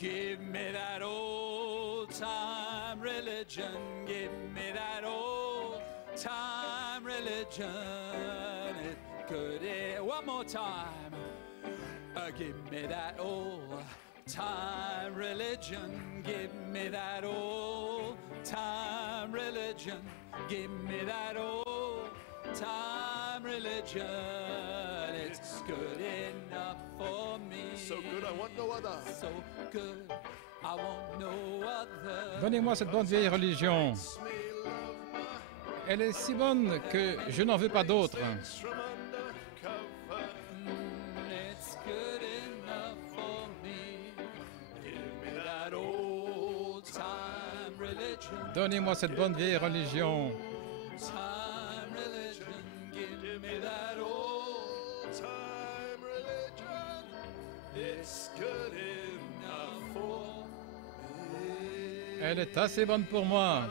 Give me that old-time religion. Give me that old-time religion. It could. One more time. Give me that old-time religion. Give me that old-time religion. Give me that old-time religion. It's good enough for me. So good, I want no other. So good, I want no other. Donnez-moi cette bonne vieille religion. Elle est si bonne que je n'en veux pas d'autre. It's good enough for me. Give me that old-time religion. Donnez-moi cette bonne vieille religion. Time religion. Give me that old-time religion. It's good enough for me. Elle est assez bonne pour moi.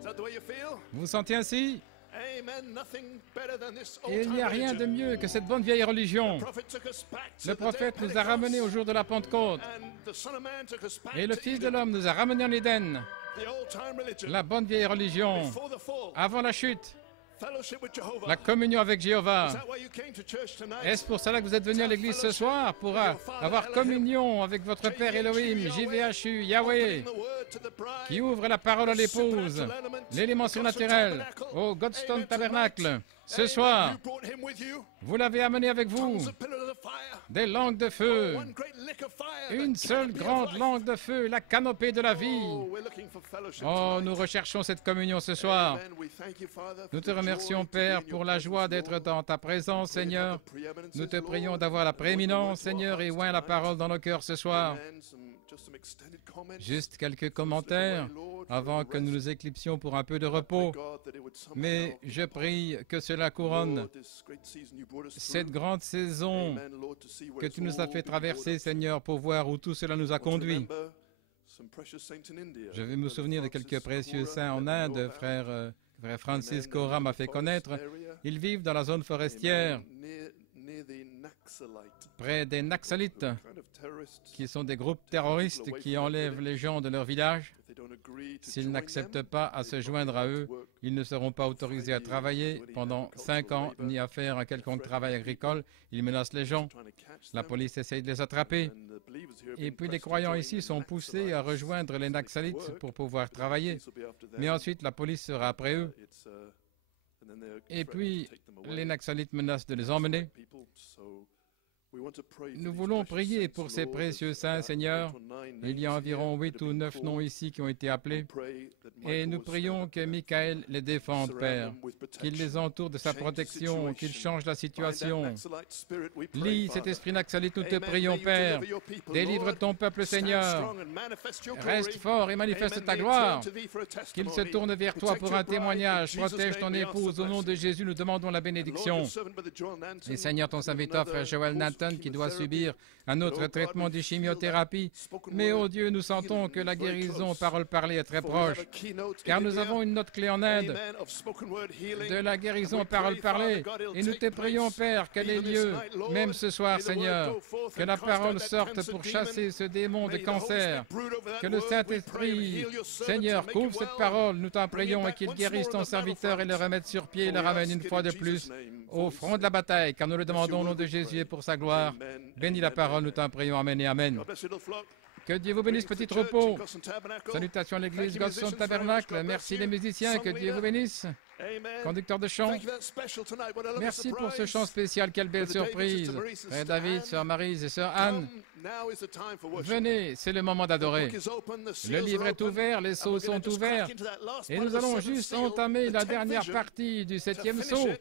Is that the way you feel? Vous vous sentez ainsi? Amen. Nothing better than this Et il n'y a old-time rien de religion. mieux que cette bonne vieille religion. The prophet took us back to Le the day prophète of nous a Pentecost. ramenés au jour de la Pentecôte. And the Son of Man took us back Et le to Fils de Eden. l'homme nous a ramenés en Éden. The old-time religion. La bonne vieille religion. Before the fall. Avant la chute. Fellowship with Jehovah. La communion avec Is Jéhovah. that why you came to church tonight? Est-ce pour cela que vous êtes venus à l'église ce soir? Pour avoir communion avec votre Père Elohim, JVHU, Yahweh, Opening the word to the bride. qui ouvre la parole à l'épouse, l'élément surnaturel, au Godstone Tabernacle. Ce soir, You brought him with you. vous l'avez amené avec vous, Tongues of pillars of fire. des langues de feu, One great lick of fire. une The seule canopy of grande life. langue de feu, la canopée de la vie. Oh, we're looking for fellowship Oh, tonight. nous recherchons cette communion ce soir. Amen. We thank you, Father, Nous for te the remercions, joy to be Père, in your pour la joie presence, d'être Lord. dans ta présence, Seigneur. Pray for the preeminences, Nous te prions Lord, d'avoir la and anoint your prééminence, word to our Seigneur, et hearts oint la tonight. parole dans nos cœurs ce soir. Amen. Just some extended comments. Juste quelques commentaires avant que nous nous éclipsions pour un peu de repos. God, that it would somehow Mais je prie que cela couronne Lord, this great season you brought us cette through. grande saison Amen, Lord, to see where que it's tu nous as all fait been traverser, brought us Seigneur, pour voir où tout cela nous a to. Want to conduits. remember some precious saints in India. Je vais me souvenir de quelques Francis précieux Cora, saints en let me know Inde, about. frère Francis Amen. Cora m'a fait connaître. Ils vivent dans la zone forestière, Amen. Near the Naxalite, près des Naxalites, kind of terrorists. qui sont des groupes terroristes qui enlèvent les gens de leur village. If they don't agree to S'ils join n'acceptent them, pas à se joindre à eux, ils ne seront pas autorisés à travailler pendant 5 ans ni à faire un quelconque travail agricole. Ils menacent les gens. trying to catch La them, police essaye de les attraper. and the believers here have Et been puis les pressed to croyants join ici the sont poussés à Naxalites rejoindre les so they can Naxalites work. pour pouvoir The travailler. police will be after them. Mais ensuite, la police sera après eux. It's, and then they're Et threatening puis, to take them away. les Naxalites menacent de les emmener. People, so we want to pray for Nous these voulons precious prier saints, pour ces Lord. précieux There's saints, about Seigneur. 8 or 9 Il y a names environ here 8 that ou have been 9 noms called. ici qui ont été appelés. Pray that Et Michael nous will prions stand que up there. Michael les défende, Surround Père. them with Qu'il protection. les entoure de sa Change the protection, qu'il situation. change la Bind that situation. Naxalite spirit, we pray, Lis cet Father. esprit Naxalite, nous te Amen. prions, May you Père. deliver your people, Délivre Lord. ton peuple, Stand Seigneur. strong and manifest your glory. Reste fort et manifeste Amen. ta May gloire. turn to thee for a Qu'il testimony. se tourne vers toi Protect pour your un bride. témoignage. In Jesus' Protège ton name we ask épouse. the Au nom de blessing. Jésus, nous demandons la And Lord, bénédiction. your servant, Brother Joel Nanton, Et Seigneur, ton had serviteur, frère another Joel course of Nathan, qui doit chemotherapy. subir un autre Oh God, traitement we de feel chimiothérapie. that spoken Mais, word oh Dieu, nous sentons healing que la is very guérison, close. parole parlée, est très For we have proche. a keynote Car in nous India. avons une note clé en Inde Amen, of spoken word healing. de la And guérison, we parole pray, parlée. Father God, Et it'll nous te take prions, place Père, qu'elle ait even this lieu, night, Lord. même ce soir, May the word Seigneur. go forth Que and la cast parole out that sorte cancer pour demon. chasser ce démon de May the Holy cancer. Spirit brood over that Que le word. We pray and Saint-Esprit, heal your servant Seigneur, and make couvre him cette well. parole. Nous t'en Bring him prions et back qu'il once guérisse more ton on the serviteur et le remette sur pied et le For we ramène ask une it fois in de Jesus' plus name. au For front de la bataille, car nous le Bless demandons au your nom word, de we Jésus pray. et pour sa gloire. Amen. Bénis la Amen. parole, nous t'en prions. Amen et Amen. God bless you, little flock. Que Dieu vous bénisse, petit Greetings to troupeau. church, Godson Tabernacle. Salutations à l'église Thank you, Godson musicians, very much. Tabernacle. God Merci bless les you. musiciens, que Song Dieu vous leader. bénisse. Amen. Conducteur de chant. Thank you for that special tonight. What a lovely Merci pour ce surprise. chant spécial. Quelle belle Brother David, surprise. Sister Marie, Sister Frère David, Anne. sœur Maryse et sœur Anne. Come, now is the time for worship. Venez, c'est le moment The d'adorer. book is open, the seals Le livre are est open, ouvert, les and sceaux we're gonna sont just crack ouverts. into that last Et part nous of the allons seventh juste seal, entamer the la tenth dernière vision, partie du to septième finish sceau. it,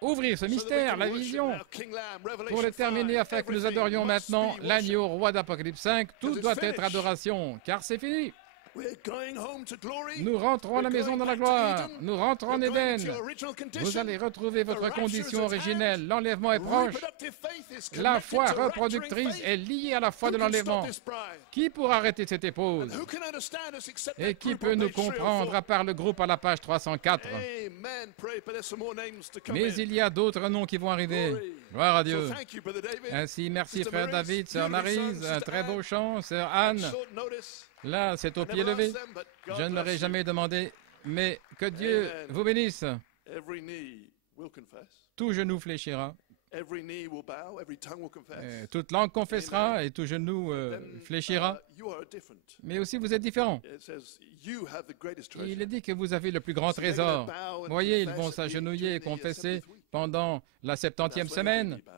Ouvrir ce so that we mystère, can la worship vision. now King Lamb, Revelation Pour le terminer, 5, afin que nous everything adorions must maintenant be l'agneau roi d'Apocalypse 5, tout it's doit être finished. adoration, car c'est fini. We're going home to glory. Nous rentrons à la We're maison going dans la back to gloire. Eden. Nous rentrons en We're going Éden. to your original condition. Vous allez retrouver votre The rapture condition is at originelle. hand. L'enlèvement est proche. Reproductive faith is La connected foi to rapturing reproductrice faith. est liée à la foi Who de can l'enlèvement. stop this bride? Qui pourra arrêter cette And épouse? who can understand us except Et that qui group peut on nous page 3 or comprendre 4? à part le groupe à la page 304? Amen. Pray, but there's some more names to come Mais in. il y a d'autres noms qui vont arriver. Glory. Gloire à So Dieu. thank you, Brother David. Ainsi, merci Sister frère Maryse, David, sœur beautiful song, Maryse, un Sister très beau Anne. chant, sœur Anne. Short notice. Là, c'est au I pied never levé. asked them, but God Je ne leur ai bless jamais demandé, mais que Dieu Amen. vous bénisse. you. Every knee will confess. Tout genou fléchira, Every knee will bow. Every tongue will confess. toute langue confessera et tout genou Then, fléchira. you are different. Mais aussi, vous êtes différents. It says you have the greatest treasure. Il est dit que vous avez le plus grand So they're gonna trésor. bow and Voyez, ils confess vont at the- s'agenouiller et during the confesser 70th week. pendant la 70e That's when every semaine. knee bows.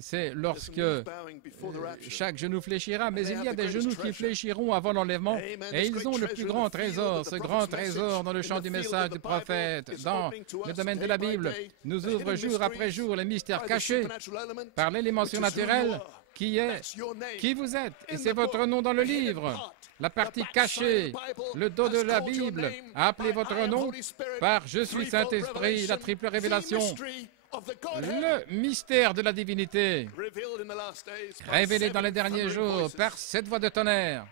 C'est There's some lorsque knees bowing before the rapture. chaque genou fléchira, mais they il y have a the des greatest genoux qui treasure. fléchiront avant l'enlèvement. Amen. Et This ils great ont le treasure plus in grand the field trésor, of the ce prophet's grand message, trésor dans le in champ the du field message of du the Bible, prophète, is dans opening to le us domaine de day la by Bible, day nous the ouvre hidden jour après mysteries jour les mystères by the cachés supernatural element, par l'élémation which is who you naturelle are. qui est That's your name. qui vous êtes. Et In c'est the votre book, nom dans le the hidden livre. part, La partie the backside cachée, of the Bible le dos de has la called your Bible, name a appelé by votre I am nom Holy Spirit, par Je suis threefold Saint-Esprit, la revelation, triple the révélation, mystery of the Godhead, le mystère de la divinité, revealed in the last days by révélé dans les 7 derniers thundering jours voices. par cette voix de tonnerre.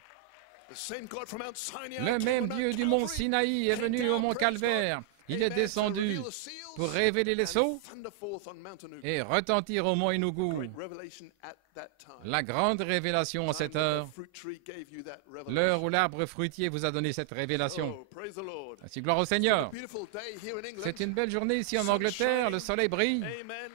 The same God from Mount Sinai Le came même on Dieu Mount du mont Calvary, Sinaï est came venu down, au mont praise God. Calvaire. Il est Amen, to descendu reveal the seals pour révéler les and sceaux thunder forth on Mount Anuga. et retentir au mont Inugu. Great revelation at that time. La grande révélation en cette Time that heure, the fruit tree gave you that revelation. l'heure où l'arbre fruitier vous a donné cette révélation. Oh, praise the Lord. Ainsi, gloire au Seigneur. Beautiful day here in England. C'est une belle journée ici en Angleterre, le soleil brille. Amen.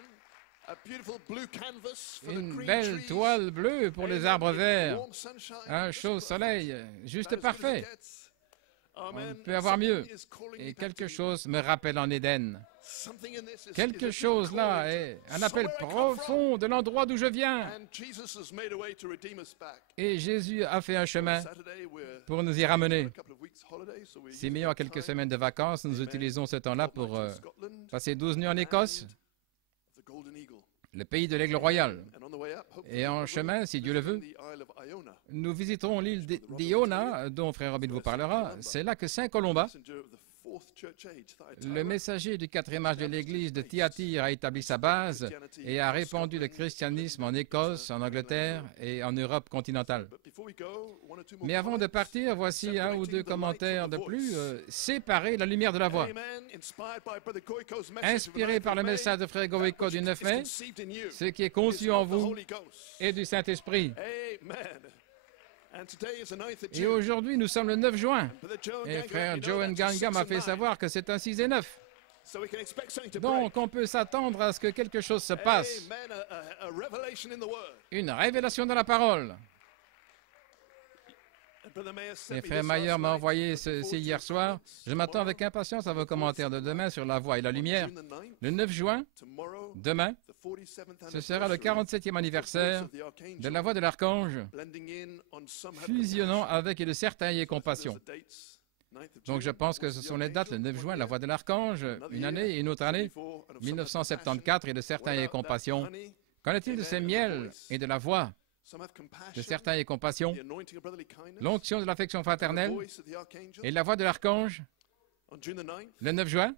A beautiful blue canvas for the Une green belle trees. toile bleue pour les Amen. arbres It's verts. warm sunshine. Un Just chaud perfect. soleil, juste About as good as parfait. it gets. Amen. peut avoir Something mieux. is calling Et me back quelque to you. chose me rappelle en Éden. Something in this is Quelque a chose là calling est to un appel somewhere I come from. profond de l'endroit d'où je viens. And Jesus has made a way to redeem us back. Et Jésus a fait un chemin Saturday, we're pour nous y ramener. a couple of weeks holiday, so we're Si using meilleur that quelques time semaines de vacances, nous Amen. utilisons ce temps-là to pour go to Scotland passer 12 nuits en Écosse, and the Golden Eagle. le pays de l'aigle royal. And on the way up, hopefully Et en we'll chemin, si Dieu le veut, visit the Isle of Iona. nous visiterons l'île d'Iona, dont frère Robin vous parlera. C'est là que Saint Colomba, Messenger of the fourth church age, Thyatira, le messager du 4e âge de l'Église de Thyatire, a établi sa base et a répandu le christianisme en Écosse, en Angleterre et en Europe continentale. But before we go, one or two more Mais avant de comments. partir, voici un ou deux commentaires de plus. Séparer la lumière de la voix. Amen. Inspired by Brother Goiko's message of the Inspiré 9th par le of May, message de frère that Goïko which du is 9 mai, conceived in you ce qui est is conçu en of the vous Holy Ghost. et du Saint-Esprit. Amen. And today is the 9th of Et June. aujourd'hui, nous sommes le 9 juin. Brother Joe Et Ganga, frère you know Joe that's a Nganga 6 m'a and fait 9. savoir que c'est un 6 et 9. So we can expect something to break. Donc, on peut s'attendre à ce que quelque chose se passe. Amen. A revelation in the word. Une révélation dans la parole. And Brother Mayer sent Et me frère this Mayer last m'a night. envoyé Looking ceci forward to hier your soir. comments. Je m'attends Tomorrow, avec impatience à vos commentaires de demain sur la voix et la lumière. June the 9th, Le 9 juin, tomorrow, demain, the 47th ce sera le anniversary 47e anniversaire of the Archangel, de la voix de l'archange, blending in on some have fusionnant compassion. avec le certain et So compassion. those are the dates. 9th of Donc je June, pense que voice ce of the sont les dates, le Archangel, 9 one juin, la year, voix de l'archange, another une year, année et une autre année, 74, and of some have compassion. 1974 et de certain What et about that compassion. honey? Qu'en est-il de ces miels et de la voix Some have de compassion, certain et compassion, the anointing of brotherly kindness, l'onction de l'affection the fraternelle voice of the Archangel. et la voix de l'archange On June the 9th, le 9 juin,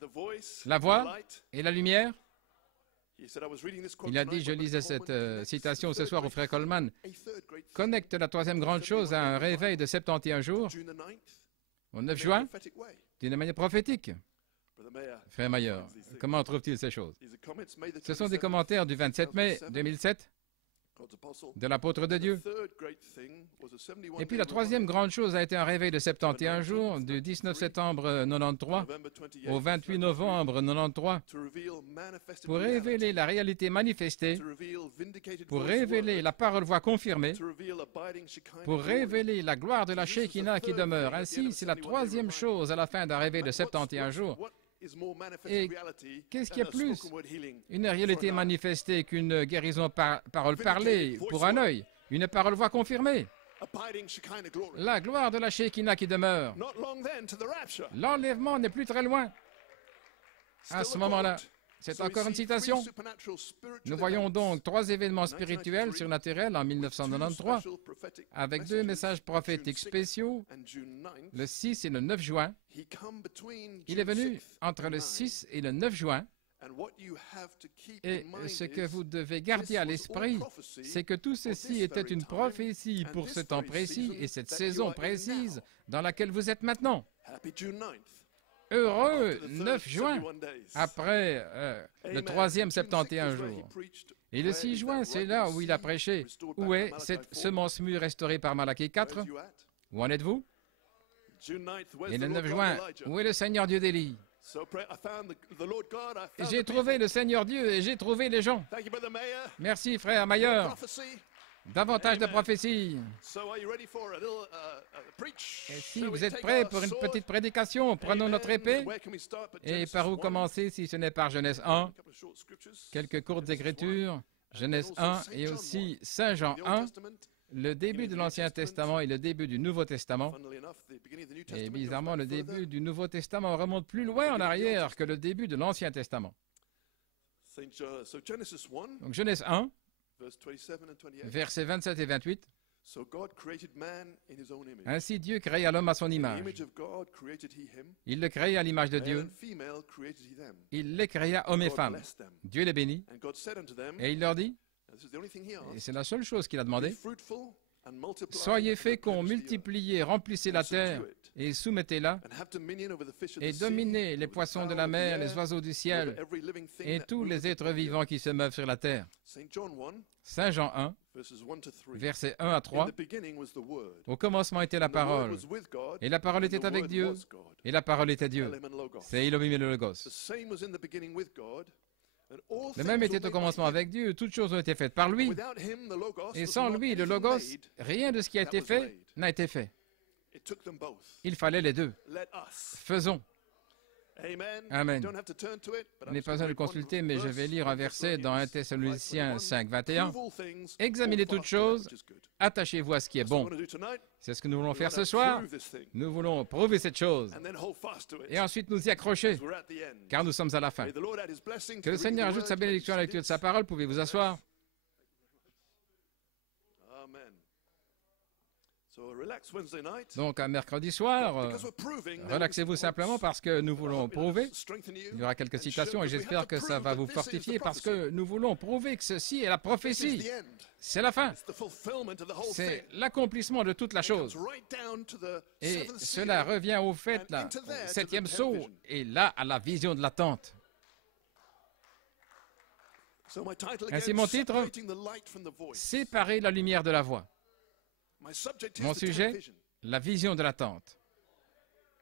the voice, la the voix light. et la lumière. He said, I was reading this quote Il a tonight dit, je by Brother lisais Coleman, cette connects citation the ce third soir au great frère thing, Coleman, a third great thing. connecte la troisième grande chose à un réveil de 71 jours June the 9th, au 9 in a juin prophetic way. d'une manière prophétique. Brother Mayer, Frère Mayer, comment trouve-t-il ces choses? these are comments made the Ce sont des 27th commentaires du 27 mai 2007 God's apostle. de l'apôtre de Dieu. The third great thing was a 71 Et puis day la troisième revival grande chose a été un réveil de 71 jours du 19 septembre 93 November 28th, au 28 novembre 93 to reveal manifested pour reality, révéler la réalité manifestée, to reveal vindicated pour voice révéler word, la parole-voix confirmée, to reveal abiding Shekinah pour glory. révéler la gloire de la Shekinah qui demeure. Ainsi, c'est la troisième chose à la fin d'un réveil de 71 jours. What is more manifested Et reality qu'est-ce than qui est a plus spoken word healing Une réalité for an eye? manifestée qu'une guérison par parole parlée pour un œil, une parole-voix confirmée. Abiding Shekinah glory. La gloire de la Shekinah qui demeure. Not long then to the rapture. L'enlèvement n'est plus très loin. À Still ce a moment-là, quote. c'est So we encore une see citation. three supernatural spiritual Nous voyons events donc trois événements spirituels surnaturels en with two 1993 special prophetic avec deux messages messages, prophétiques June 6th spéciaux and June 9th. le 6 et le 9 juin. He come between Il est June venu 6th entre and le 9th. 6 et le 9 juin. And what you have to keep Et in mind ce que is vous devez garder this à was all l'esprit, prophecy c'est que tout for ceci this était very une time prophétie and pour this ce temps very précis season et cette that you saison are in précise now. dans laquelle vous êtes maintenant. Happy June 9th. after the 9 third juin, 71 days. après le Amen. troisième June 6th 71 is where he jours. preached. Et le Where 6 is juin, that c'est right là in où il a seed prêché. restored Où back est in Malachi cette 4? semence mûre restaurée par Malachie 4? Where's you at? Où en êtes-vous? June 9th, where's Et the le Lord 9 God juin, of Elijah? où est le Seigneur Dieu d'Élie? So I found the Lord God, I found J'ai the trouvé people. le Seigneur Dieu et j'ai trouvé les gens. Thank you, Brother Mayor. Merci, frère Mayer. Prophecy. Davantage de Amen. prophéties. So are you ready for a little preach? Et si Shall we vous êtes take prêts our pour une sword? petite prédication, prenons Amen. notre épée. Where can we start but Et Genesis par où 1? commencer si ce n'est par Genèse A 1, couple of short scriptures. quelques courtes Genesis 1, écritures, Genèse 1 et aussi Saint Jean the Old 1, Testament. le début de l'Ancien Testament et le début du Nouveau Testament. Funnily enough, the beginning of the New Et Testament goes bizarrement, back le further. début du Nouveau Testament remonte plus loin en arrière que le début de l'Ancien Testament. So Genesis 1, Donc Genèse 1, verse 27 and 28. versets 27 et 28. So God created man in his own image. Ainsi Dieu créa l'homme à son In the image. image of God created he him. Il le créa à l'image de Male Dieu. and female created he them. Il les créa hommes et God femmes. blessed them. Dieu les bénit. And God said unto them, Et il leur dit, and this is the only thing he et asked, c'est la seule chose qu'il a be demandé, fruitful and multiply soyez and féconds, replenish the earth, multipliez, remplissez la terre et soumettez-la and have dominion over the fish of et the sea, dominez les over the poissons de fowl la of the mer, air, les oiseaux du over ciel every living thing et that tous moveth les upon êtres the vivants earth. qui se meuvent sur la terre. Saint John 1, Saint Jean 1, verses 1 to 3. versets 1 à In 3. the beginning was the Word. Au commencement était la And the Word parole, was with God, et la parole and était the avec Word Dieu, was God. et la parole était Dieu. Elohim and Logos. C'est Elohim et le The Logos. same was in the beginning with God, and all Le things même were était au made by commencement him. avec Dieu, toutes choses ont été faites par lui. Without him, the Logos Et was sans not lui, le anything Logos, made rien de ce qui a that été was fait made. n'a été fait. It took them both. Il fallait les deux. Let us. Faisons. Amen. Amen. You don't have to turn to it, but Vous I'm n'avez just pas going besoin de to read consulter, one mais je verse, vais lire un 1 verset dans 1 Thessaloniciens Thessaloniciens 5, 21. Prove all things, Examinez hold toutes fast to that choses, which is good. attachez-vous à ce qui est That's what we bon. want to do tonight. C'est ce que nous voulons We faire want ce to soir. prove this thing, Nous voulons prouver cette chose and then hold fast to it, et ensuite nous y accrocher, 'cause we're at the end. car nous sommes à la fin. May the Lord add his blessing to Que le the reading Seigneur of the ajoute sa word, bénédiction à la lecture de sa parole. Pouvez-vous asseoir? Amen. So relax Wednesday night. Donc, un mercredi soir, Because we're proving, there relaxez-vous will be simplement quotes. parce que nous voulons It'll prouver. strengthen you Il y aura quelques and citations show, et 'cause we j'espère have to que ça prove va that vous this is the fortifier parce prophecy. que nous voulons prouver que ceci est la This is prophétie. the end. C'est la fin. It's the fulfillment of the whole C'est thing. l'accomplissement de toute la It comes chose. right down to the Et seventh cela seal. revient au fait, and là, into there, au to the septième tenth sceau, vision. et là, à la vision de l'attente. So my title Ainsi, again, mon titre, Separating the light from the voice. Séparer la lumière de la voix. My subject is Mon the tenth sujet, vision. la vision de l'attente.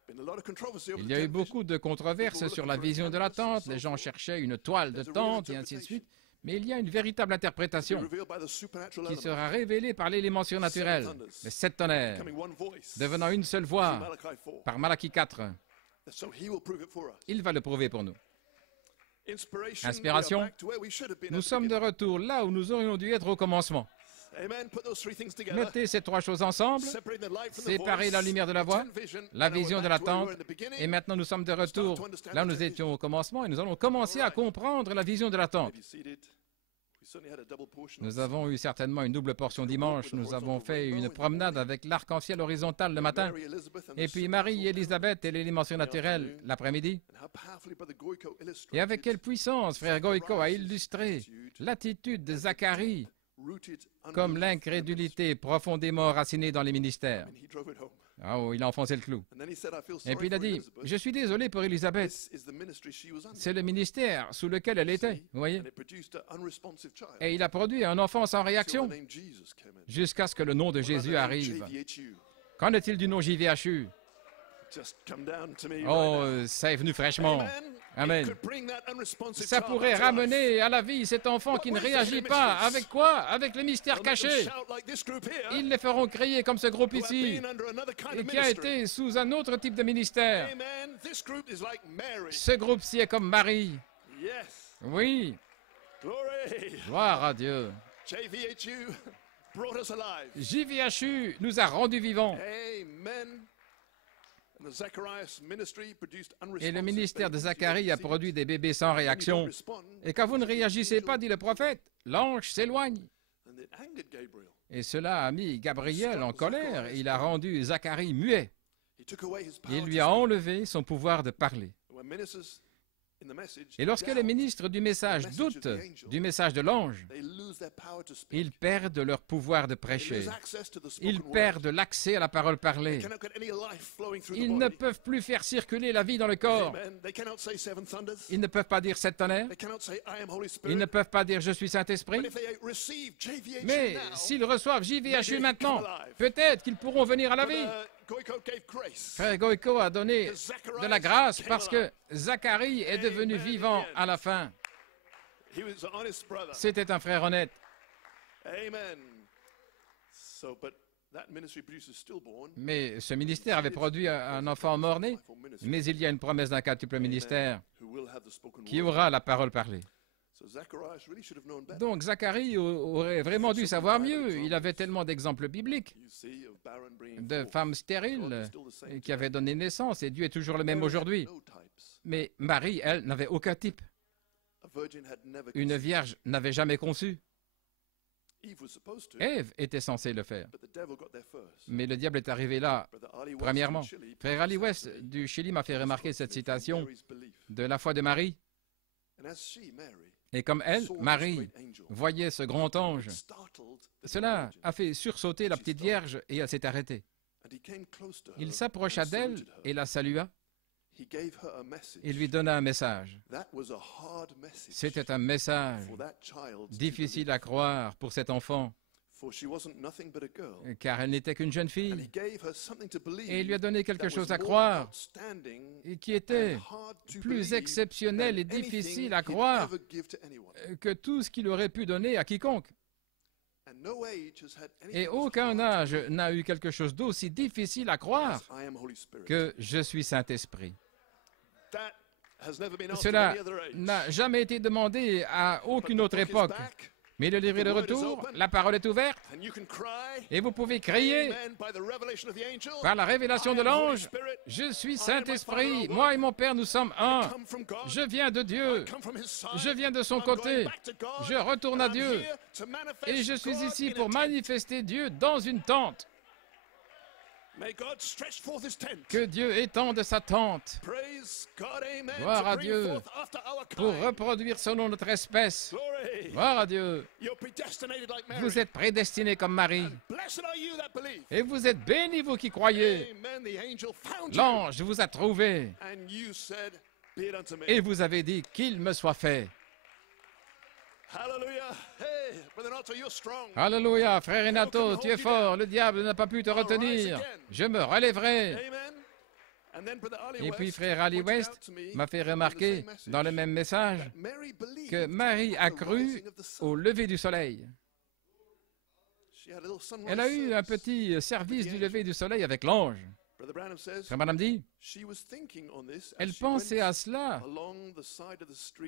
Been a lot of controversy over Il the y a eu tenth vision. beaucoup de controverses sur la vision de la tente. Les gens cherchaient une toile de tente et ainsi de suite. Mais il y a une véritable Be interprétation revealed by the supernatural qui element, sera révélée par l'élément surnaturel, les 7 tonnerres, becoming one voice. devenant une seule Through voix Malachi 4. par Malachie 4. So he will prove it for us. Il va le prouver pour nous. Inspiration, Inspiration. we are back to where we should have been Nous at the sommes de beginning. retour là où nous aurions dû être au commencement. Amen. Put those three things together. Mettez ces trois choses ensemble, Separating the light from the séparer voice, la lumière de la the voix, tenth vision, la and now we're vision de back to where we l'attente, were in the beginning. et maintenant nous sommes de retour là où nous étions au commencement et nous allons commencer à comprendre la vision de l'attente. Maybe seated. We certainly had a double portion Nous of avons eu certainement une double portion dimanche. Nous avons fait une promenade avec l'arc-en-ciel horizontal le matin. Mary Elizabeth and Et the puis supernatural Marie-Élisabeth et l'élément surnaturel l'après-midi. and how powerfully Brother Goyko Et avec illustrated quelle puissance frère Goïko a illustré l'attitude de Zacharie rooted comme unbelief. l'incrédulité profondément racinée dans les ministères. And he drove it home. Ah oh, il a enfoncé le clou. And then he said, I feel Et sorry puis il a for dit, Elizabeth. je suis désolé pour Élisabeth. This is the ministry she was under. C'est le ministère sous lequel elle était, vous voyez. And it produced an unresponsive child. Et il a produit un enfant sans Till réaction the name Jesus came in. jusqu'à ce que le nom de What about Jésus the name arrive. JVHU? Qu'en est-il du nom JVHU? Just come down to me Oh, right now. ça est venu fraîchement. Amen. Amen. It could bring that unresponsive Ça child pourrait back to ramener à la vie cet enfant qui ne réagit pas. Avec quoi? Avec les mystères life. They'll make them cachés. shout like this group here, Ils les feront crier comme ce groupe who have ici, been under another kind et of qui a ministry. été sous un autre type de ministère. Amen. This group is like Mary. Ce groupe-ci est comme Marie. Yes. Oui, Glory. gloire à Dieu. JVHU brought us alive. JVHU nous a rendus vivants. Amen. And the Zacharias ministry produced Et le unresponsive ministère de babies. Zacharie a produit des bébés sans When you don't réaction. respond, Et quand vous ne réagissez pas, dit le prophète, l'ange s'éloigne. and it angered Gabriel. Et cela a mis Gabriel en colère. Il a rendu Zacharie muet. He took away his power Il to lui a speak. enlevé son pouvoir de parler. When ministers Et lorsque les ministres du message doutent du message de l'ange, ils perdent leur pouvoir de prêcher. Ils perdent l'accès à la parole parlée. Ils ne peuvent plus faire circuler la vie dans le corps. Ils ne peuvent pas dire sept tonnerres. Ils ne peuvent pas dire je suis Saint-Esprit. Mais s'ils reçoivent JVHU maintenant, peut-être qu'ils pourront venir à la vie. Frère Goïko a donné de la grâce parce que Zacharie est devenu vivant à la fin. C'était un frère honnête. Mais ce ministère avait produit un enfant mort-né. Mais il y a une promesse d'un quintuple ministère qui aura la parole parlée. Donc Zacharie aurait vraiment dû savoir mieux. Il avait tellement d'exemples bibliques de femmes stériles qui avaient donné naissance et Dieu est toujours le même aujourd'hui. Mais Marie, elle, n'avait aucun type. Une vierge n'avait jamais conçu. Ève était censée le faire. Mais le diable est arrivé là, premièrement. Frère Ali West du Chili m'a fait remarquer cette citation de la foi de Marie. Et comme elle, Marie, voyait ce grand ange, cela a fait sursauter la petite Vierge et elle s'est arrêtée. Il s'approcha d'elle et la salua et lui donna un message. C'était un message difficile à croire pour cet enfant, car elle n'était qu'une jeune fille. Et il lui a donné quelque chose à croire, et qui était plus exceptionnel et difficile à croire que tout ce qu'il aurait pu donner à quiconque. Et aucun âge n'a eu quelque chose d'aussi difficile à croire que je suis Saint-Esprit. Cela n'a jamais été demandé à aucune autre époque. Mais le livre est de retour, la parole est ouverte, et vous pouvez crier par la révélation de l'ange, « Je suis Saint-Esprit, moi et mon Père, nous sommes un. Je viens de Dieu, je viens de son côté, je retourne à Dieu, et je suis ici pour manifester Dieu dans une tente. » Que Dieu étende sa tente. Gloire à Dieu pour reproduire selon notre espèce. Gloire à Dieu. Vous êtes prédestinés comme Marie. Et vous êtes bénis, vous qui croyez. L'ange vous a trouvé. Et vous avez dit qu'il me soit fait. Alléluia, frère Renato, tu es fort, le diable n'a pas pu te retenir. Je me relèverai. Et puis frère Ali West m'a fait remarquer dans le même message que Marie a cru au lever du soleil. Elle a eu un petit service du lever du soleil avec l'ange. Frère Branham dit, elle pensait à cela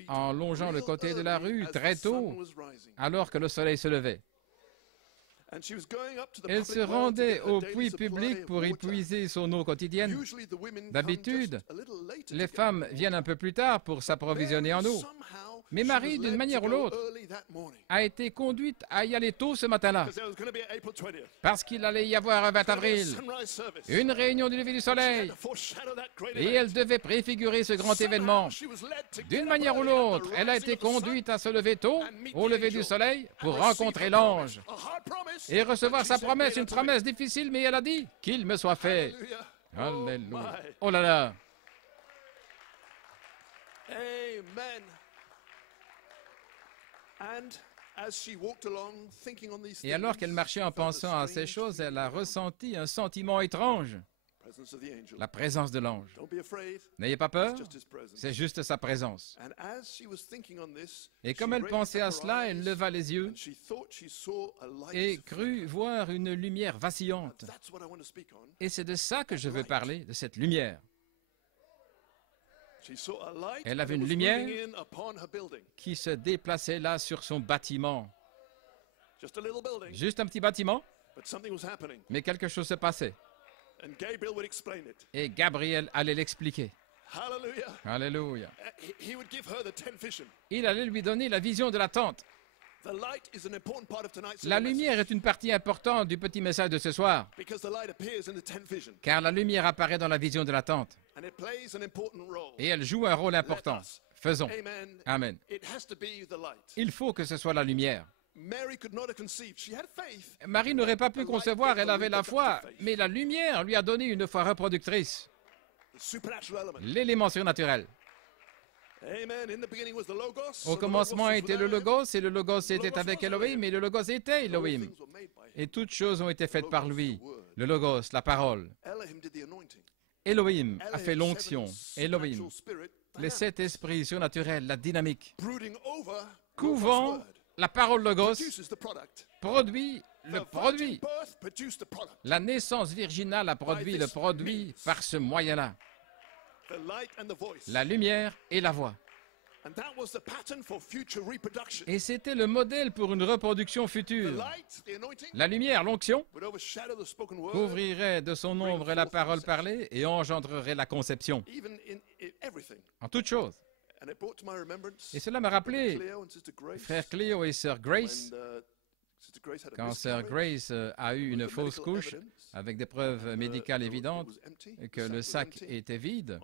en longeant le côté de la rue très tôt, alors que le soleil se levait. Elle se rendait au puits public pour y puiser son eau quotidienne. D'habitude, les femmes viennent un peu plus tard pour s'approvisionner en eau. Mais Marie, d'une manière ou l'autre, a été conduite à y aller tôt ce matin-là, parce qu'il allait y avoir un 20 avril, une réunion du lever du soleil, et elle devait préfigurer ce grand événement. D'une manière ou l'autre, elle a été conduite à se lever tôt, au lever du soleil, pour rencontrer l'ange, et recevoir sa promesse, une promesse difficile, mais elle a dit qu'il me soit fait. Alléluia. Oh là là. Amen. Et alors qu'elle marchait en pensant à ces choses, elle a ressenti un sentiment étrange, la présence de l'ange. N'ayez pas peur, c'est juste sa présence. Et comme elle pensait à cela, elle leva les yeux et crut voir une lumière vacillante. Et c'est de ça que je veux parler, de cette lumière. Elle avait une lumière qui se déplaçait là sur son bâtiment. Juste un petit bâtiment, mais quelque chose se passait. Et Gabriel allait l'expliquer. Alléluia. Il allait lui donner la vision de la tente. La lumière est une partie importante du petit message de ce soir, car la lumière apparaît dans la vision de la tente et elle joue un rôle important. Faisons. Amen. Il faut que ce soit la lumière. Marie n'aurait pas pu concevoir, elle avait la foi, mais la lumière lui a donné une foi reproductrice, l'élément surnaturel. Au commencement était le Logos, et le Logos était avec Elohim, et le Logos était Elohim. Et toutes choses ont été faites par lui. Le Logos, la parole. Elohim a fait l'onction. Elohim, les sept esprits surnaturels, la dynamique. Couvant, la parole Logos produit le produit. La naissance virginale a produit le produit par ce moyen-là. La lumière et la voix. Et c'était le modèle pour une reproduction future. La lumière, l'onction, couvrirait de son ombre la parole parlée et engendrerait la conception. En toute chose. Et cela m'a rappelé frère Cléo et sœur Grace, quand sœur Grace a eu une fausse couche avec des preuves médicales évidentes que le sac était vide,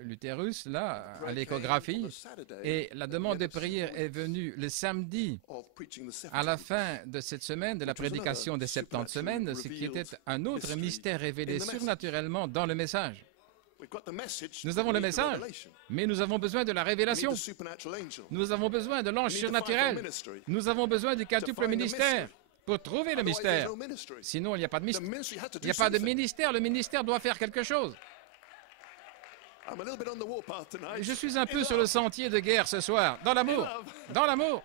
l'utérus, là, à l'échographie, et la demande de prière est venue le samedi à la fin de cette semaine, de la prédication des 70 semaines, ce qui était un autre mystère révélé surnaturellement dans le message. Nous avons le message, mais nous avons besoin de la révélation. Nous avons besoin de l'ange surnaturel. Nous avons besoin du quintuple ministère pour trouver le mystère. Sinon, il n'y a pas de mystère. Il n'y a pas de ministère. Le ministère doit faire quelque chose. Je suis un peu sur le sentier de guerre ce soir, dans l'amour. Dans l'amour.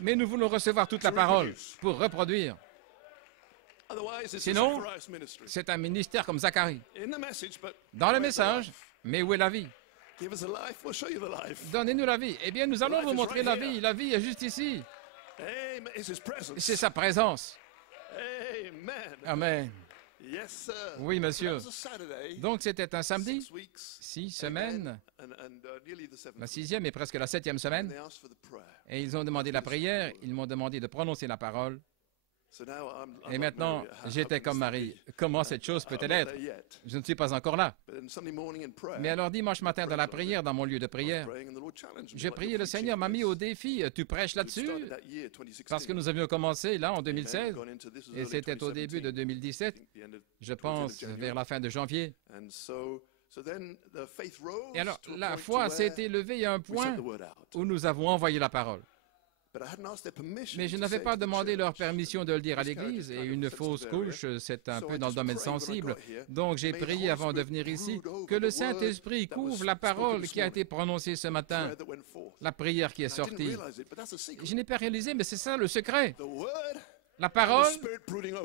Mais nous voulons recevoir toute la parole pour reproduire. Sinon, c'est un ministère comme Zacharie. Dans le message, mais où est la vie? Donnez-nous la vie. Eh bien, nous allons vous montrer la vie. La vie est juste ici. C'est sa présence. Amen. Oui, monsieur. Donc, c'était un samedi, 6 semaines, la 6e et presque la 7e semaine. Et ils ont demandé la prière, ils m'ont demandé de prononcer la parole. Et maintenant, j'étais comme Marie. Comment cette chose peut-elle être? Je ne suis pas encore là. Mais alors, dimanche matin, dans la prière, dans mon lieu de prière, j'ai prié, le Seigneur m'a mis au défi. Tu prêches là-dessus? Parce que nous avions commencé là en 2016 et c'était au début de 2017, je pense vers la fin de janvier. Et alors, la foi s'est élevée à un point où nous avons envoyé la parole. Mais je n'avais pas demandé leur permission de le dire à l'Église, et une fausse couche, c'est un peu dans le domaine sensible. Donc j'ai prié avant de venir ici que le Saint-Esprit couvre la parole qui a été prononcée ce matin, la prière qui est sortie. Je n'ai pas réalisé, mais c'est ça le secret. La parole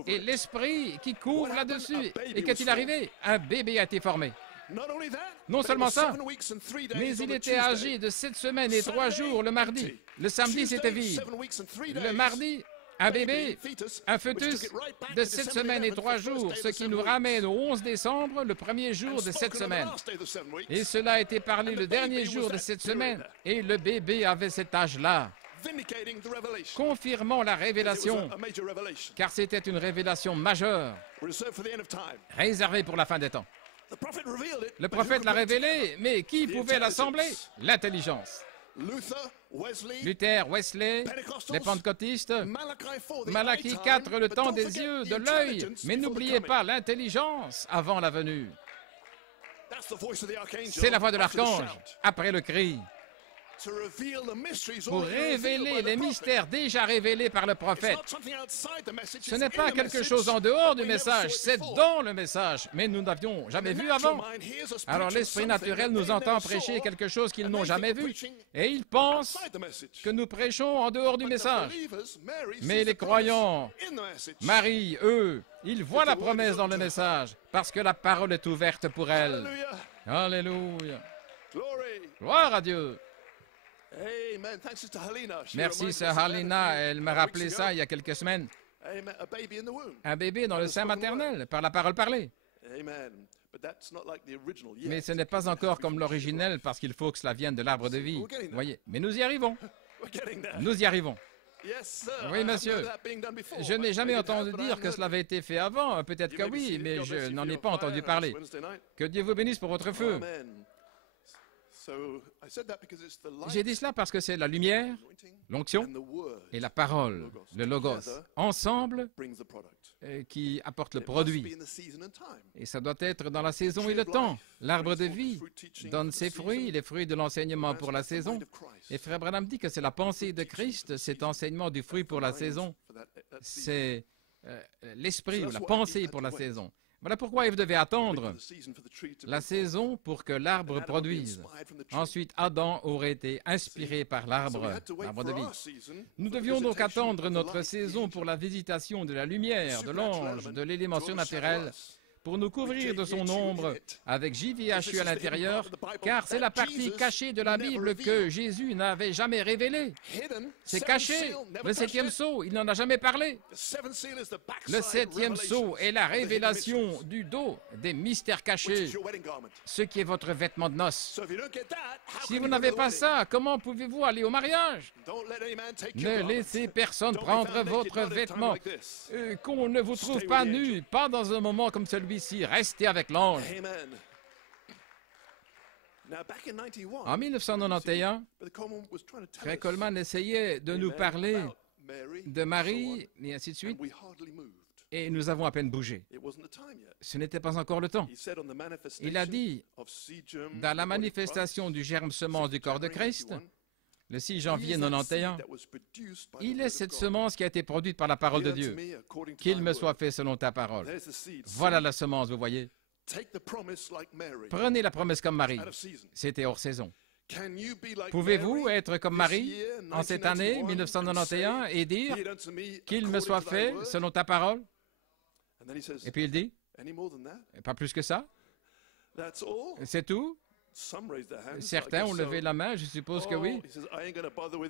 et l'Esprit qui couvre là-dessus. Et qu'est-il arrivé? Un bébé a été formé. Non seulement ça, mais il était âgé de 7 semaines et 3 jours le mardi. Le samedi, c'était vide. Le mardi, un bébé, un fœtus de 7 semaines et 3 jours, ce qui nous ramène au 11 décembre, le premier jour de cette semaine. Et cela a été parlé le dernier jour de cette semaine. Et le bébé avait cet âge-là. Confirmant la révélation, car c'était une révélation majeure, réservée pour la fin des temps. Le prophète l'a révélé, mais qui pouvait l'assembler? L'intelligence. Luther, Wesley, les pentecôtistes, Malachie 4, le temps des yeux, de l'œil. Mais n'oubliez pas l'intelligence avant la venue. C'est la voix de l'archange après le cri. Pour révéler les mystères déjà révélés par le prophète. Ce n'est pas quelque chose en dehors du message, c'est dans le message, mais nous n'avions jamais vu avant. Alors l'esprit naturel nous entend prêcher quelque chose qu'ils n'ont jamais vu, et ils pensent que nous prêchons en dehors du message. Mais les croyants, Marie, eux, ils voient la promesse dans le message, parce que la parole est ouverte pour elles. Alléluia. Gloire à Dieu. Merci, sœur Halina. Elle m'a rappelé ça il y a quelques semaines. Un bébé dans le sein maternel, par la parole parlée. Mais ce n'est pas encore comme l'originel parce qu'il faut que cela vienne de l'arbre de vie. Vous voyez, mais nous y arrivons. Nous y arrivons. Oui, monsieur. Je n'ai jamais entendu dire que cela avait été fait avant. Peut-être que oui, mais je n'en ai pas entendu parler. Que Dieu vous bénisse pour votre feu. J'ai dit cela parce que c'est la lumière, l'onction et la parole, le logos, ensemble qui apportent le produit. Et ça doit être dans la saison et le temps. L'arbre de vie donne ses fruits, les fruits de l'enseignement pour la saison. Et Frère Branham dit que c'est la pensée de Christ, cet enseignement du fruit pour la saison. C'est l'esprit ou la pensée pour la saison. Voilà pourquoi il devait attendre la saison pour que l'arbre produise. Ensuite, Adam aurait été inspiré par l'arbre de vie. Nous devions donc attendre notre saison pour la visitation de la lumière, de l'ange, de l'élément surnaturel, pour nous couvrir de son ombre avec JVHU à l'intérieur, car c'est la partie cachée de la Bible que Jésus n'avait jamais révélée. C'est caché. Le 7e sceau, il n'en a jamais parlé. Le 7e sceau est la révélation du dos des mystères cachés, ce qui est votre vêtement de noces. Si vous n'avez pas ça, comment pouvez-vous aller au mariage? Ne laissez personne prendre votre vêtement. Qu'on ne vous trouve pas nu, pas dans un moment comme celui-ci. Restez avec l'ange. En 1991, Frère Coleman essayait de nous parler de Marie, et ainsi de suite, et nous avons à peine bougé. Ce n'était pas encore le temps. Il a dit, dans la manifestation du germe semence du corps de Christ, le 6 janvier 91, il est cette semence qui a été produite par la parole de Dieu. Qu'il me soit fait selon ta parole. Voilà la semence, vous voyez. Prenez la promesse comme Marie. C'était hors saison. Pouvez-vous être comme Marie en cette année 1991 et dire qu'il me soit fait selon ta parole? Et puis il dit, pas plus que ça? C'est tout? Certains ont levé la main, je suppose que oui.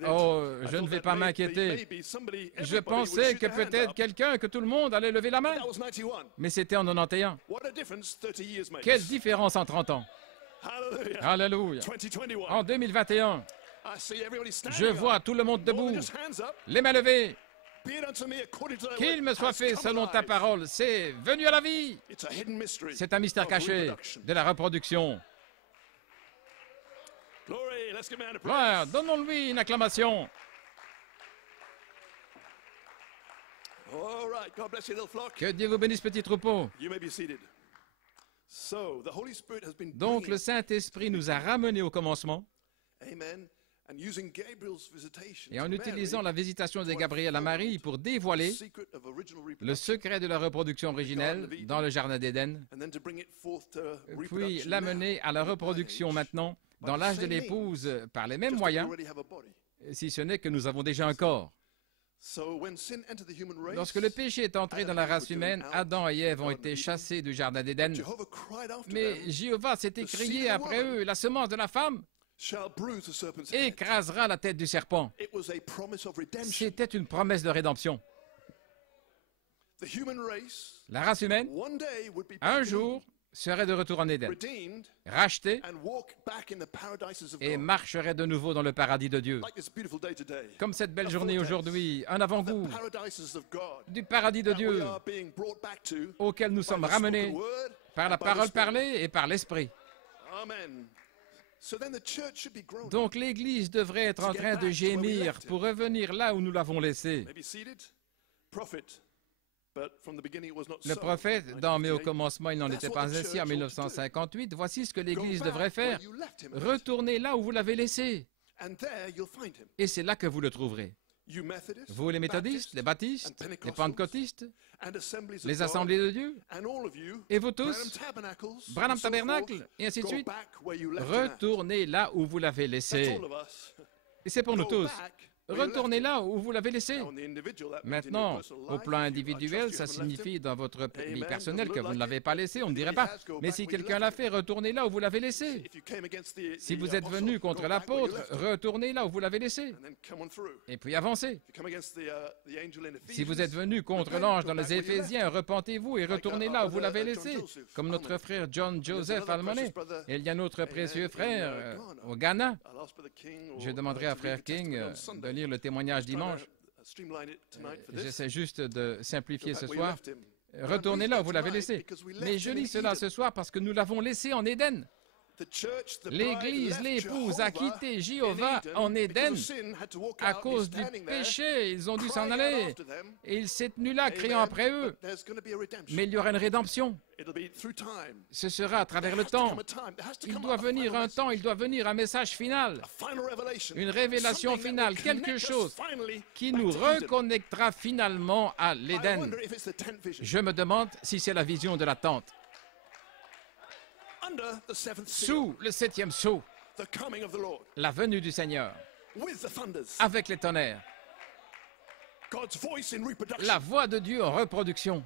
Oh, je ne vais pas m'inquiéter. Je pensais que peut-être quelqu'un, que tout le monde allait lever la main. Mais c'était en 91. Quelle différence en 30 ans. Alléluia. En 2021, je vois tout le monde debout, les mains levées. Qu'il me soit fait selon ta parole. C'est venu à la vie. C'est un mystère caché de la reproduction. Gloire, donnons-lui une acclamation. Que Dieu vous bénisse, petit troupeau. Donc, le Saint-Esprit nous a ramenés au commencement. Et en utilisant la visitation de Gabriel à Marie pour dévoiler le secret de la reproduction originelle dans le Jardin d'Éden, puis l'amener à la reproduction maintenant dans l'âge de l'épouse par les mêmes moyens, si ce n'est que nous avons déjà un corps. Lorsque le péché est entré dans la race humaine, Adam et Ève ont été chassés du Jardin d'Éden. Mais Jéhovah s'est écrié après eux, la semence de la femme écrasera la tête du serpent. C'était une promesse de rédemption. La race humaine, un jour, serait de retour en Éden, racheté et marcherait de nouveau dans le paradis de Dieu. Comme cette belle journée aujourd'hui, un avant-goût du paradis de Dieu auquel nous sommes ramenés par la parole parlée et par l'Esprit. Donc l'Église devrait être en train de gémir pour revenir là où nous l'avons laissé. Le prophète, mais au commencement, il n'en était pas ainsi en 1958. Voici ce que l'Église devrait faire. Retournez là où vous l'avez laissé. Et c'est là que vous le trouverez. Vous, les méthodistes, les baptistes, les pentecôtistes, les assemblées de Dieu, et vous tous, Branham Tabernacle, et ainsi de suite, retournez là où vous l'avez laissé. Et c'est pour nous tous. retournez là où vous l'avez laissé. Maintenant, au plan individuel, ça signifie dans votre vie personnelle que vous ne l'avez pas laissé, on ne dirait pas. Mais si quelqu'un l'a fait, retournez là où vous l'avez laissé. Si vous êtes venu contre l'apôtre, retournez là où vous l'avez laissé. Et puis avancez. Si vous êtes venu contre l'ange dans les Éphésiens, repentez-vous et retournez là où vous l'avez laissé. Comme notre frère John Joseph Almonet. Et il y a notre précieux frère au Ghana. Je demanderai à frère King de lire le témoignage dimanche. J'essaie juste de simplifier ce soir. Retournez là où vous l'avez laissé. Mais je lis cela ce soir parce que nous l'avons laissé en Éden. L'Église, l'épouse, a quitté Jéhovah en Éden à cause du péché. Ils ont dû s'en aller. Et il s'est tenu là, criant après eux. Mais il y aura une rédemption. Ce sera à travers le temps. Il doit venir un temps, il doit venir un message final. Une révélation finale, quelque chose qui nous reconnectera finalement à l'Éden. Je me demande si c'est la vision de la tente. Sous le 7e sceau, la venue du Seigneur, avec les tonnerres, la voix de Dieu en reproduction.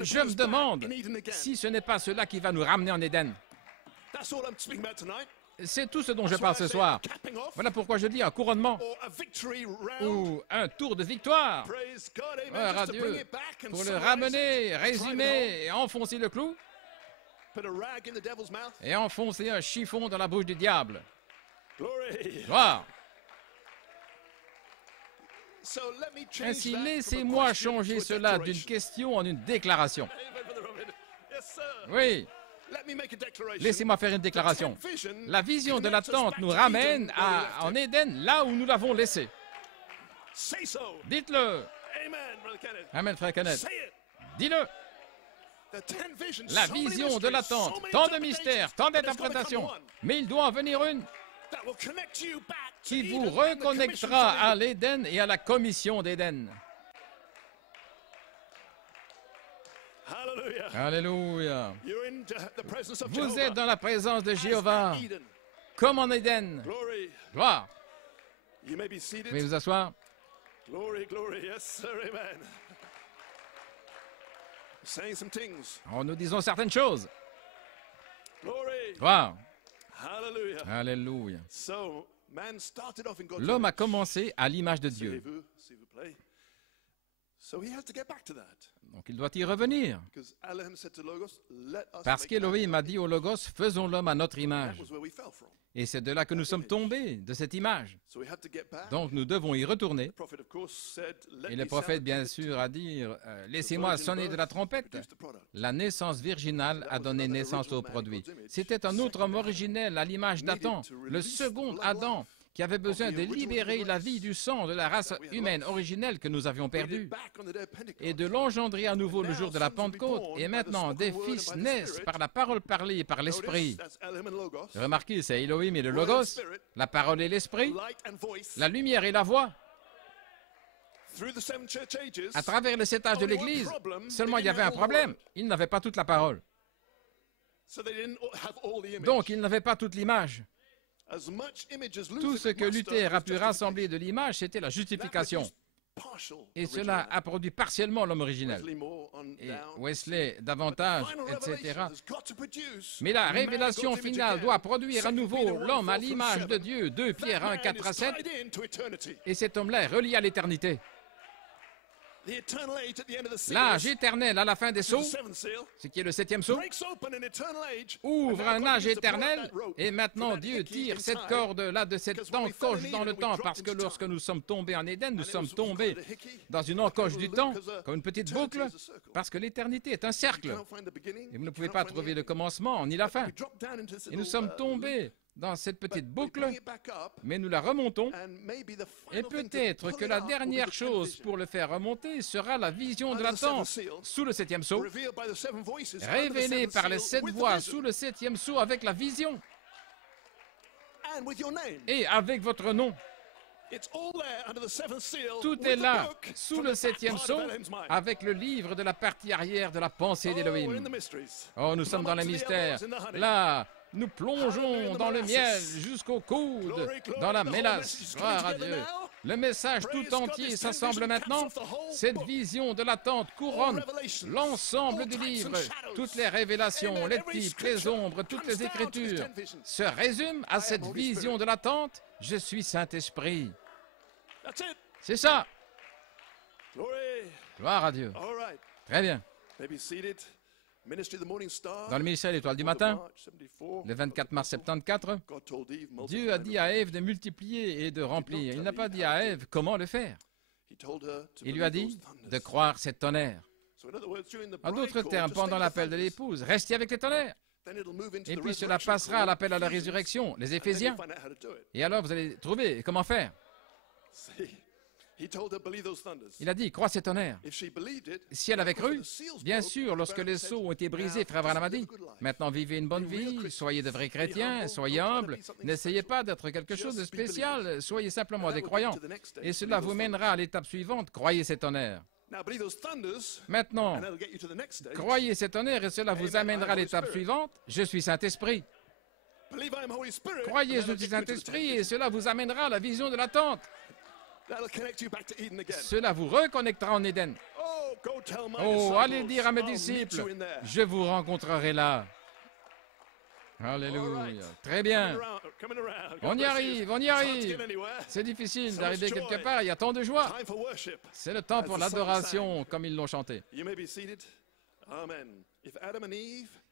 Je me demande si ce n'est pas cela qui va nous ramener en Éden. C'est tout ce dont je parle ce soir. Voilà pourquoi je dis un couronnement ou un tour de victoire. Gloire à Dieu pour le ramener, résumer et enfoncer le clou. Et enfoncer un chiffon dans la bouche du diable. Gloire. Ainsi, laissez-moi changer cela d'une question en une déclaration. Oui. Laissez-moi faire une déclaration. La vision de la tente nous ramène en Éden, là où nous l'avons laissé. Dites-le. Amen, frère Kenneth. Dis-le. La vision de l'attente, tant de mystères, tant d'interprétations, mais il doit en venir une qui vous reconnectera à l'Éden et à la commission d'Éden. Alléluia. Vous êtes dans la présence de Jéhovah, comme en Éden. Gloire. Vous pouvez vous asseoir. Nous disons certaines choses. Gloire. Alléluia. L'homme a commencé à l'image de Dieu. Donc il doit y revenir. Parce qu'Élohim a dit au Logos, faisons l'homme à notre image. Et c'est de là que nous sommes tombés, de cette image. Donc nous devons y retourner. Et le prophète, bien sûr, a dit, laissez-moi sonner de la trompette. La naissance virginale a donné naissance au produit. C'était un autre homme originel à l'image d'Adam, le second Adam, qui avait besoin de libérer la vie du sang de la race humaine originelle que nous avions perdue et de l'engendrer à nouveau le jour de la Pentecôte. Et maintenant, des fils naissent par la parole parlée et par l'esprit. Remarquez, c'est Elohim et le Logos, la parole et l'esprit, la lumière et la voix. À travers les 7 âges de l'Église, seulement il y avait un problème. Ils n'avaient pas toute la parole. Donc, ils n'avaient pas toute l'image. Tout ce que Luther a pu rassembler de l'image, c'était la justification. Et cela a produit partiellement l'homme originel. Et Wesley, davantage, etc. Mais la révélation finale doit produire à nouveau l'homme à l'image de Dieu. 2 Pierre 1, 4 à 7. Et cet homme-là est relié à l'éternité. L'âge éternel à la fin des sceaux, ce qui est le 7e sceau, ouvre un âge éternel et maintenant Dieu tire cette corde-là de cette encoche dans le temps parce que lorsque nous sommes tombés en Éden, nous sommes tombés dans une encoche du temps, comme une petite boucle, parce que l'éternité est un cercle. Et vous ne pouvez pas trouver le commencement ni la fin. Et nous sommes tombés dans cette petite boucle, mais nous la remontons. Et peut-être que la dernière chose pour le faire remonter sera la vision de la tente sous le 7e sceau, révélée par les 7 voix sous le 7e sceau avec la vision et avec votre nom. Tout est là, sous le 7e sceau, avec le livre de la partie arrière de la pensée d'Élohim. Oh, nous sommes dans les mystères. Là, Nous plongeons dans le miel jusqu'au coude, dans la mélasse. Gloire à Dieu. Le message tout entier s'assemble maintenant. Cette vision de l'attente couronne l'ensemble du livre. Toutes les révélations, les types, les ombres, toutes les écritures se résument à cette vision de l'attente. Je suis Saint-Esprit. C'est ça. Gloire à Dieu. Très bien. Dans le ministère de l'Étoile du matin, le 24 mars 74, Dieu a dit à Ève de multiplier et de remplir. Il n'a pas dit à Ève comment le faire. Il lui a dit de croire ces tonnerres. En d'autres termes, pendant l'appel de l'épouse, restez avec les tonnerres. Et puis cela passera à l'appel à la résurrection, les Éphésiens. Et alors vous allez trouver comment faire. Il a dit, crois ces tonnerres. Si elle avait cru, bien sûr, lorsque les sceaux ont été brisés, Frère Branham a dit, maintenant vivez une bonne vie, soyez de vrais chrétiens, soyez humbles, n'essayez pas d'être quelque chose de spécial, soyez simplement des croyants. Et cela vous mènera à l'étape suivante, croyez ces tonnerres. Maintenant, croyez ces tonnerres et cela vous amènera à l'étape suivante, je suis Saint-Esprit. Croyez je suis Saint-Esprit et cela vous amènera à la vision de l'attente. Cela vous reconnectera en Éden. Oh, allez dire à mes disciples, je vous rencontrerai là. Alléluia. Très bien. On y arrive, on y arrive. C'est difficile d'arriver quelque part, il y a tant de joie. C'est le temps pour l'adoration, comme ils l'ont chanté.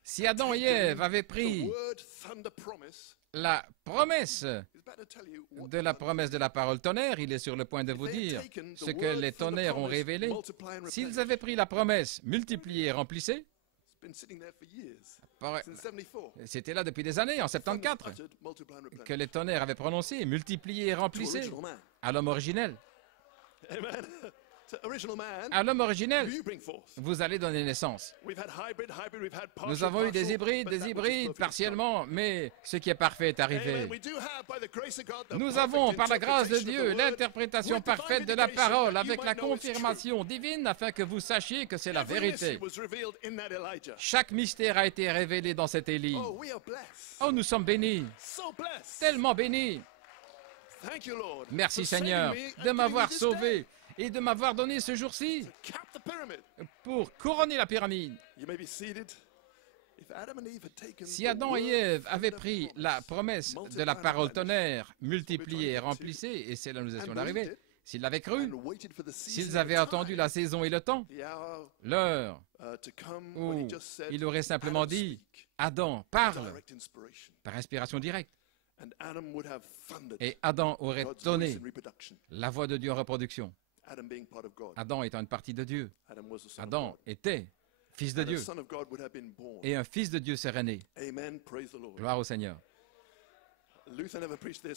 Si Adam et Ève avaient pris la promesse de la parole tonnerre, il est sur le point de vous dire ce que les tonnerres ont révélé. S'ils avaient pris la promesse, multipliez et remplissez, c'était là depuis des années, en 74, que les tonnerres avaient prononcé, multipliez et remplissez à l'homme originel. À l'homme originel, vous allez donner naissance. Nous avons eu des hybrides partiellement, mais ce qui est parfait est arrivé. Nous avons, par la grâce de Dieu, l'interprétation parfaite de la parole avec la confirmation divine afin que vous sachiez que c'est la vérité. Chaque mystère a été révélé dans cet Élie. Oh, nous sommes bénis, tellement bénis. Merci Seigneur de m'avoir sauvé et de m'avoir donné ce jour-ci pour couronner la pyramide. Si Adam et Ève avaient pris la promesse de la parole tonnerre, multipliée et remplissée, et c'est là où nous étions arrivés, s'ils l'avaient cru, s'ils avaient attendu la saison et le temps, l'heure où il aurait simplement dit, Adam, parle, par inspiration directe. Et Adam aurait donné la voix de Dieu en reproduction. Adam étant une partie de Dieu. Adam était fils de Dieu. Et un fils de Dieu serait né. Gloire au Seigneur.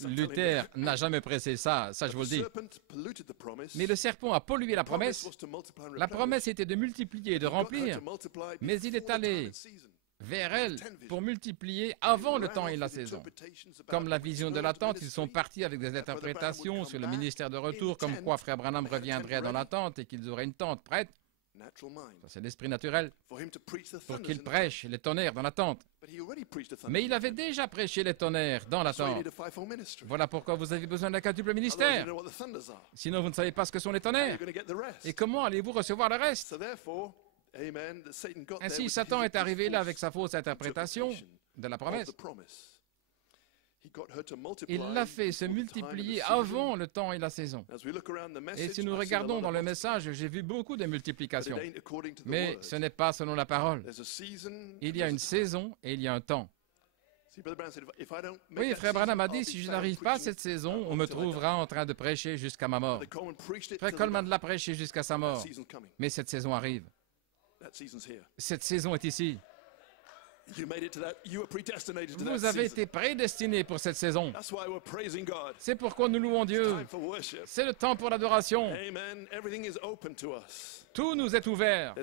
Luther n'a jamais pressé ça, ça je vous le dis. Mais le serpent a pollué la promesse. La promesse était de multiplier et de remplir. Mais il est allé vers elle pour multiplier avant le temps et la saison. Comme la vision de l'attente, ils sont partis avec des interprétations sur le ministère de retour, comme quoi Frère Branham reviendrait dans l'attente et qu'ils auraient une tente prête. Ça, c'est l'esprit naturel pour qu'il prêche les tonnerres dans l'attente. Mais il avait déjà prêché les tonnerres dans l'attente. Voilà pourquoi vous avez besoin d'un quadruple ministère. Sinon, vous ne savez pas ce que sont les tonnerres. Et comment allez-vous recevoir le reste? Ainsi, Satan est arrivé là avec sa fausse interprétation de la promesse. Il l'a fait se multiplier avant le temps et la saison. Et si nous regardons dans le message, j'ai vu beaucoup de multiplications. Mais ce n'est pas selon la parole. Il y a une saison et il y a un temps. Oui, Frère Branham a dit, si je n'arrive pas à cette saison, on me trouvera en train de prêcher jusqu'à ma mort. Frère Coleman l'a prêché jusqu'à sa mort. Mais cette saison arrive. Cette saison est ici. Vous avez été prédestinés pour cette saison. C'est pourquoi nous louons Dieu. C'est le temps pour l'adoration. Tout nous est ouvert.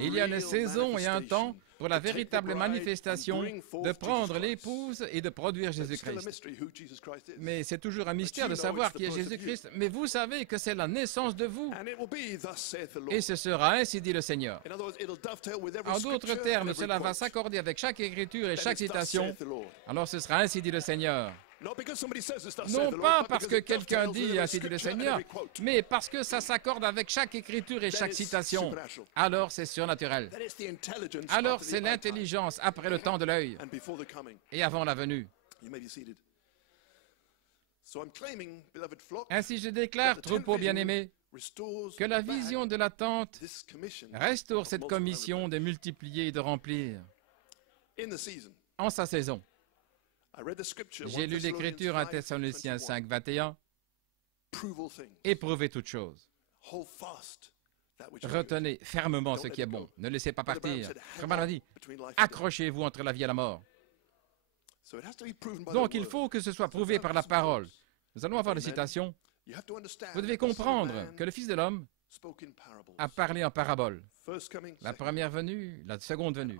Il y a une saison et un temps pour la véritable manifestation de prendre l'épouse et de produire Jésus-Christ. Mais c'est toujours un mystère de savoir qui est Jésus-Christ. Mais vous savez que c'est la naissance de vous. Et ce sera ainsi dit le Seigneur. En d'autres termes, cela va s'accorder avec chaque écriture et chaque citation, alors ce sera ainsi dit le Seigneur. Non pas parce que quelqu'un dit ainsi dit le Seigneur, mais parce que ça s'accorde avec chaque écriture et chaque citation. Alors c'est surnaturel. Alors c'est l'intelligence après le temps de l'œil et avant la venue. Ainsi je déclare, troupeau bien-aimé, que la vision de l'attente restaure cette commission de multiplier et de remplir en sa saison. J'ai lu l'Écriture à Thessaloniciens 5, 21. Éprouvez toutes choses. Retenez fermement ce qui est bon. Ne laissez pas partir. Comme on a dit, accrochez-vous entre la vie et la mort. Donc il faut que ce soit prouvé par la parole. Nous allons avoir des citations. Vous devez comprendre que le Fils de l'homme a parlé en parabole. La première venue, la seconde venue.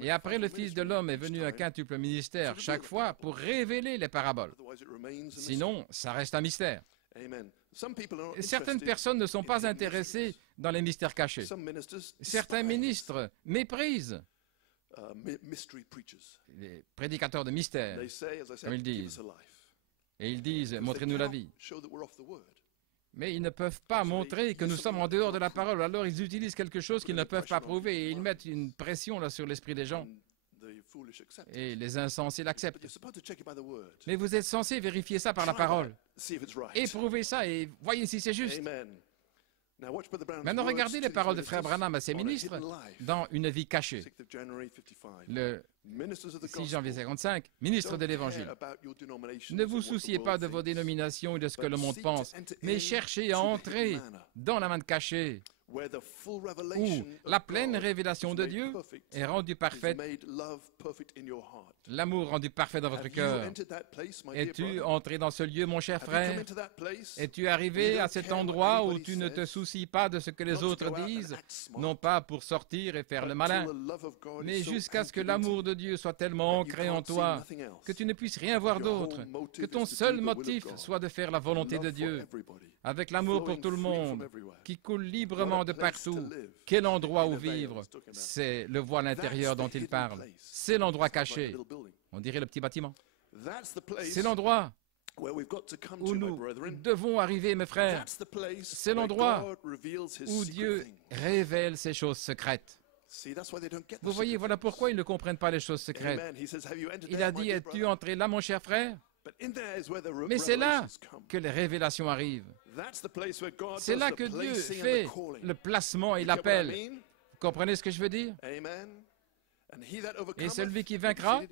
Et après, le Fils de l'homme est venu à quintuple ministère chaque fois pour révéler les paraboles. Sinon, ça reste un mystère. Et certaines personnes ne sont pas intéressées dans les mystères cachés. Certains ministres méprisent les prédicateurs de mystères, comme ils disent. Et ils disent, montrez-nous la vie. Mais ils ne peuvent pas montrer que nous sommes en dehors de la parole. Alors ils utilisent quelque chose qu'ils ne peuvent pas prouver et ils mettent une pression là sur l'esprit des gens. Et les insensés l'acceptent. Mais vous êtes censés vérifier ça par la parole. Éprouvez ça et voyez si c'est juste. Maintenant, regardez les paroles de Frère Branham à ses ministres dans Une vie cachée. Le 6 janvier 55, ministre de l'Évangile. Ne vous souciez pas de vos dénominations et de ce que le monde pense, mais cherchez à entrer dans la manne cachée, où la pleine révélation de Dieu est rendue parfaite, l'amour rendu parfait dans votre cœur. Es-tu entré dans ce lieu, mon cher frère? Es-tu arrivé à cet endroit où tu ne te soucies pas de ce que les autres disent, non pas pour sortir et faire le malin, mais jusqu'à ce que l'amour de Dieu soit tellement ancré en toi que tu ne puisses rien voir d'autre, que ton seul motif soit de faire la volonté de Dieu, avec l'amour pour tout le monde, qui coule librement de partout. Quel endroit où vivre? C'est le voile intérieur dont il parle. C'est l'endroit caché. On dirait le petit bâtiment. C'est l'endroit où nous devons arriver, mes frères. C'est l'endroit où Dieu révèle ses choses secrètes. Vous voyez, voilà pourquoi ils ne comprennent pas les choses secrètes. Il a dit, es-tu entré là, mon cher frère? Mais c'est là que les révélations arrivent. C'est là que Dieu fait le placement et l'appel. Vous comprenez ce que je veux dire? Et celui qui vaincra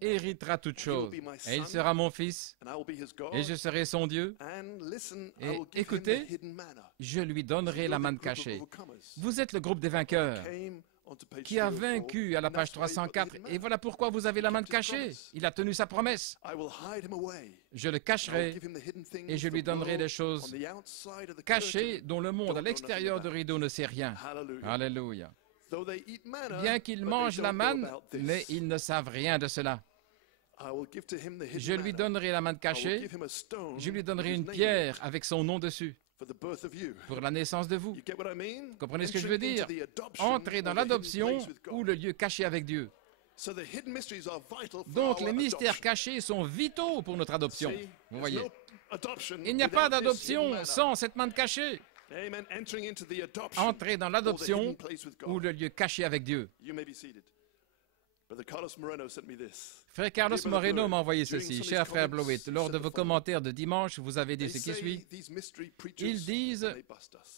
héritera toutes choses. Et il sera mon fils, et je serai son Dieu. Et écoutez, je lui donnerai la manne cachée. Vous êtes le groupe des vainqueurs qui a vaincu à la page 304. Et voilà pourquoi vous avez la manne cachée. Il a tenu sa promesse. Je le cacherai et je lui donnerai des choses cachées dont le monde à l'extérieur du rideau ne sait rien. Alléluia. Bien qu'ils mangent la manne, mais ils ne savent rien de cela. Je lui donnerai la manne cachée, je lui donnerai une pierre avec son nom dessus, pour la naissance de vous. Vous comprenez ce que je veux dire? Entrez dans l'adoption ou le lieu caché avec Dieu. Donc les mystères cachés sont vitaux pour notre adoption. Vous voyez? Il n'y a pas d'adoption sans cette manne cachée. Entrez dans l'adoption ou le lieu caché avec Dieu. Frère Carlos Moreno m'a envoyé ceci. Cher frère Blowett, lors de vos commentaires de dimanche, vous avez dit ce qui suit. Ils disent,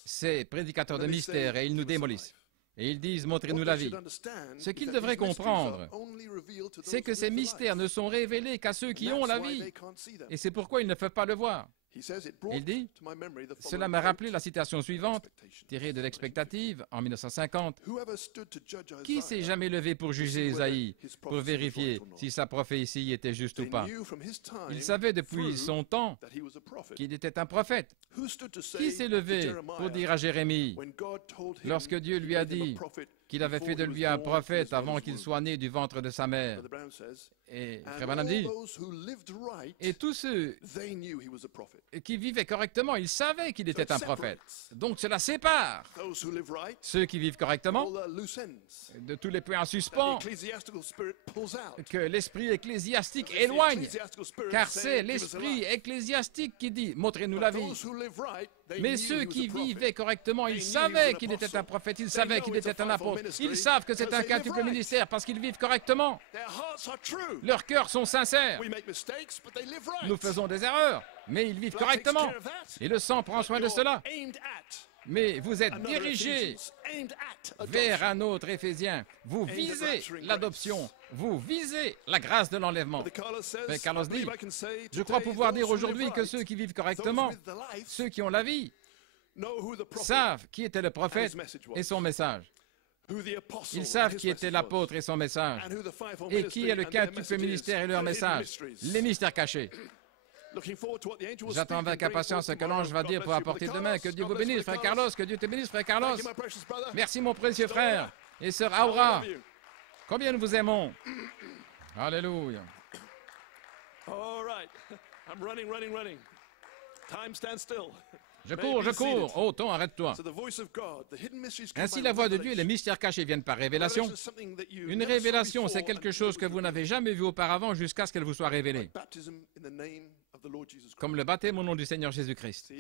ces prédicateurs de mystère, et ils nous démolissent. Et ils disent, montrez-nous la vie. Ce qu'ils devraient comprendre, c'est que ces mystères ne sont révélés qu'à ceux qui ont la vie. Et c'est pourquoi ils ne peuvent pas le voir. Il dit, cela m'a rappelé la citation suivante, tirée de l'Expectative en 1950. Qui s'est jamais levé pour juger Ésaïe, pour vérifier si sa prophétie était juste ou pas? Il savait depuis son temps qu'il était un prophète. Qui s'est levé pour dire à Jérémie, lorsque Dieu lui a dit, qu'il avait fait de lui un prophète avant qu'il soit né du ventre de sa mère. Et Frère Branham dit, et tous ceux qui vivaient correctement, ils savaient qu'il était un prophète. Donc cela sépare ceux qui vivent correctement de tous les points en suspens que l'esprit ecclésiastique éloigne, car c'est l'esprit ecclésiastique qui dit, montrez-nous la vie. Mais ceux qui vivaient correctement, ils savaient qu'il était un prophète, ils savaient qu'il était un apôtre, ils savent que c'est un quintuple ministère parce qu'ils vivent correctement. Leurs cœurs sont sincères. Nous faisons des erreurs, mais ils vivent correctement. Et le sang prend soin de cela. Mais vous êtes dirigés vers un autre Éphésien. Vous visez l'adoption. Vous visez la grâce de l'enlèvement. Mais Carlos dit, je crois pouvoir dire aujourd'hui que ceux qui vivent correctement, ceux qui ont la vie, savent qui était le prophète et son message. Ils savent qui était l'apôtre et son message. Et qui est le quintuple ministère et leur message. Les mystères cachés. J'attends avec impatience ce que l'ange va dire pour apporter demain. Que Dieu vous bénisse, frère Carlos. Que Dieu te bénisse, frère Carlos. Merci, mon précieux frère. Et sœur Aura. Combien nous vous aimons. Alléluia. Je cours. Oh, ton, arrête-toi. Ainsi, la voix de Dieu et les mystères cachés viennent par révélation. Une révélation, c'est quelque chose que vous n'avez jamais vu auparavant jusqu'à ce qu'elle vous soit révélée. Comme le baptême au nom du Seigneur Jésus-Christ.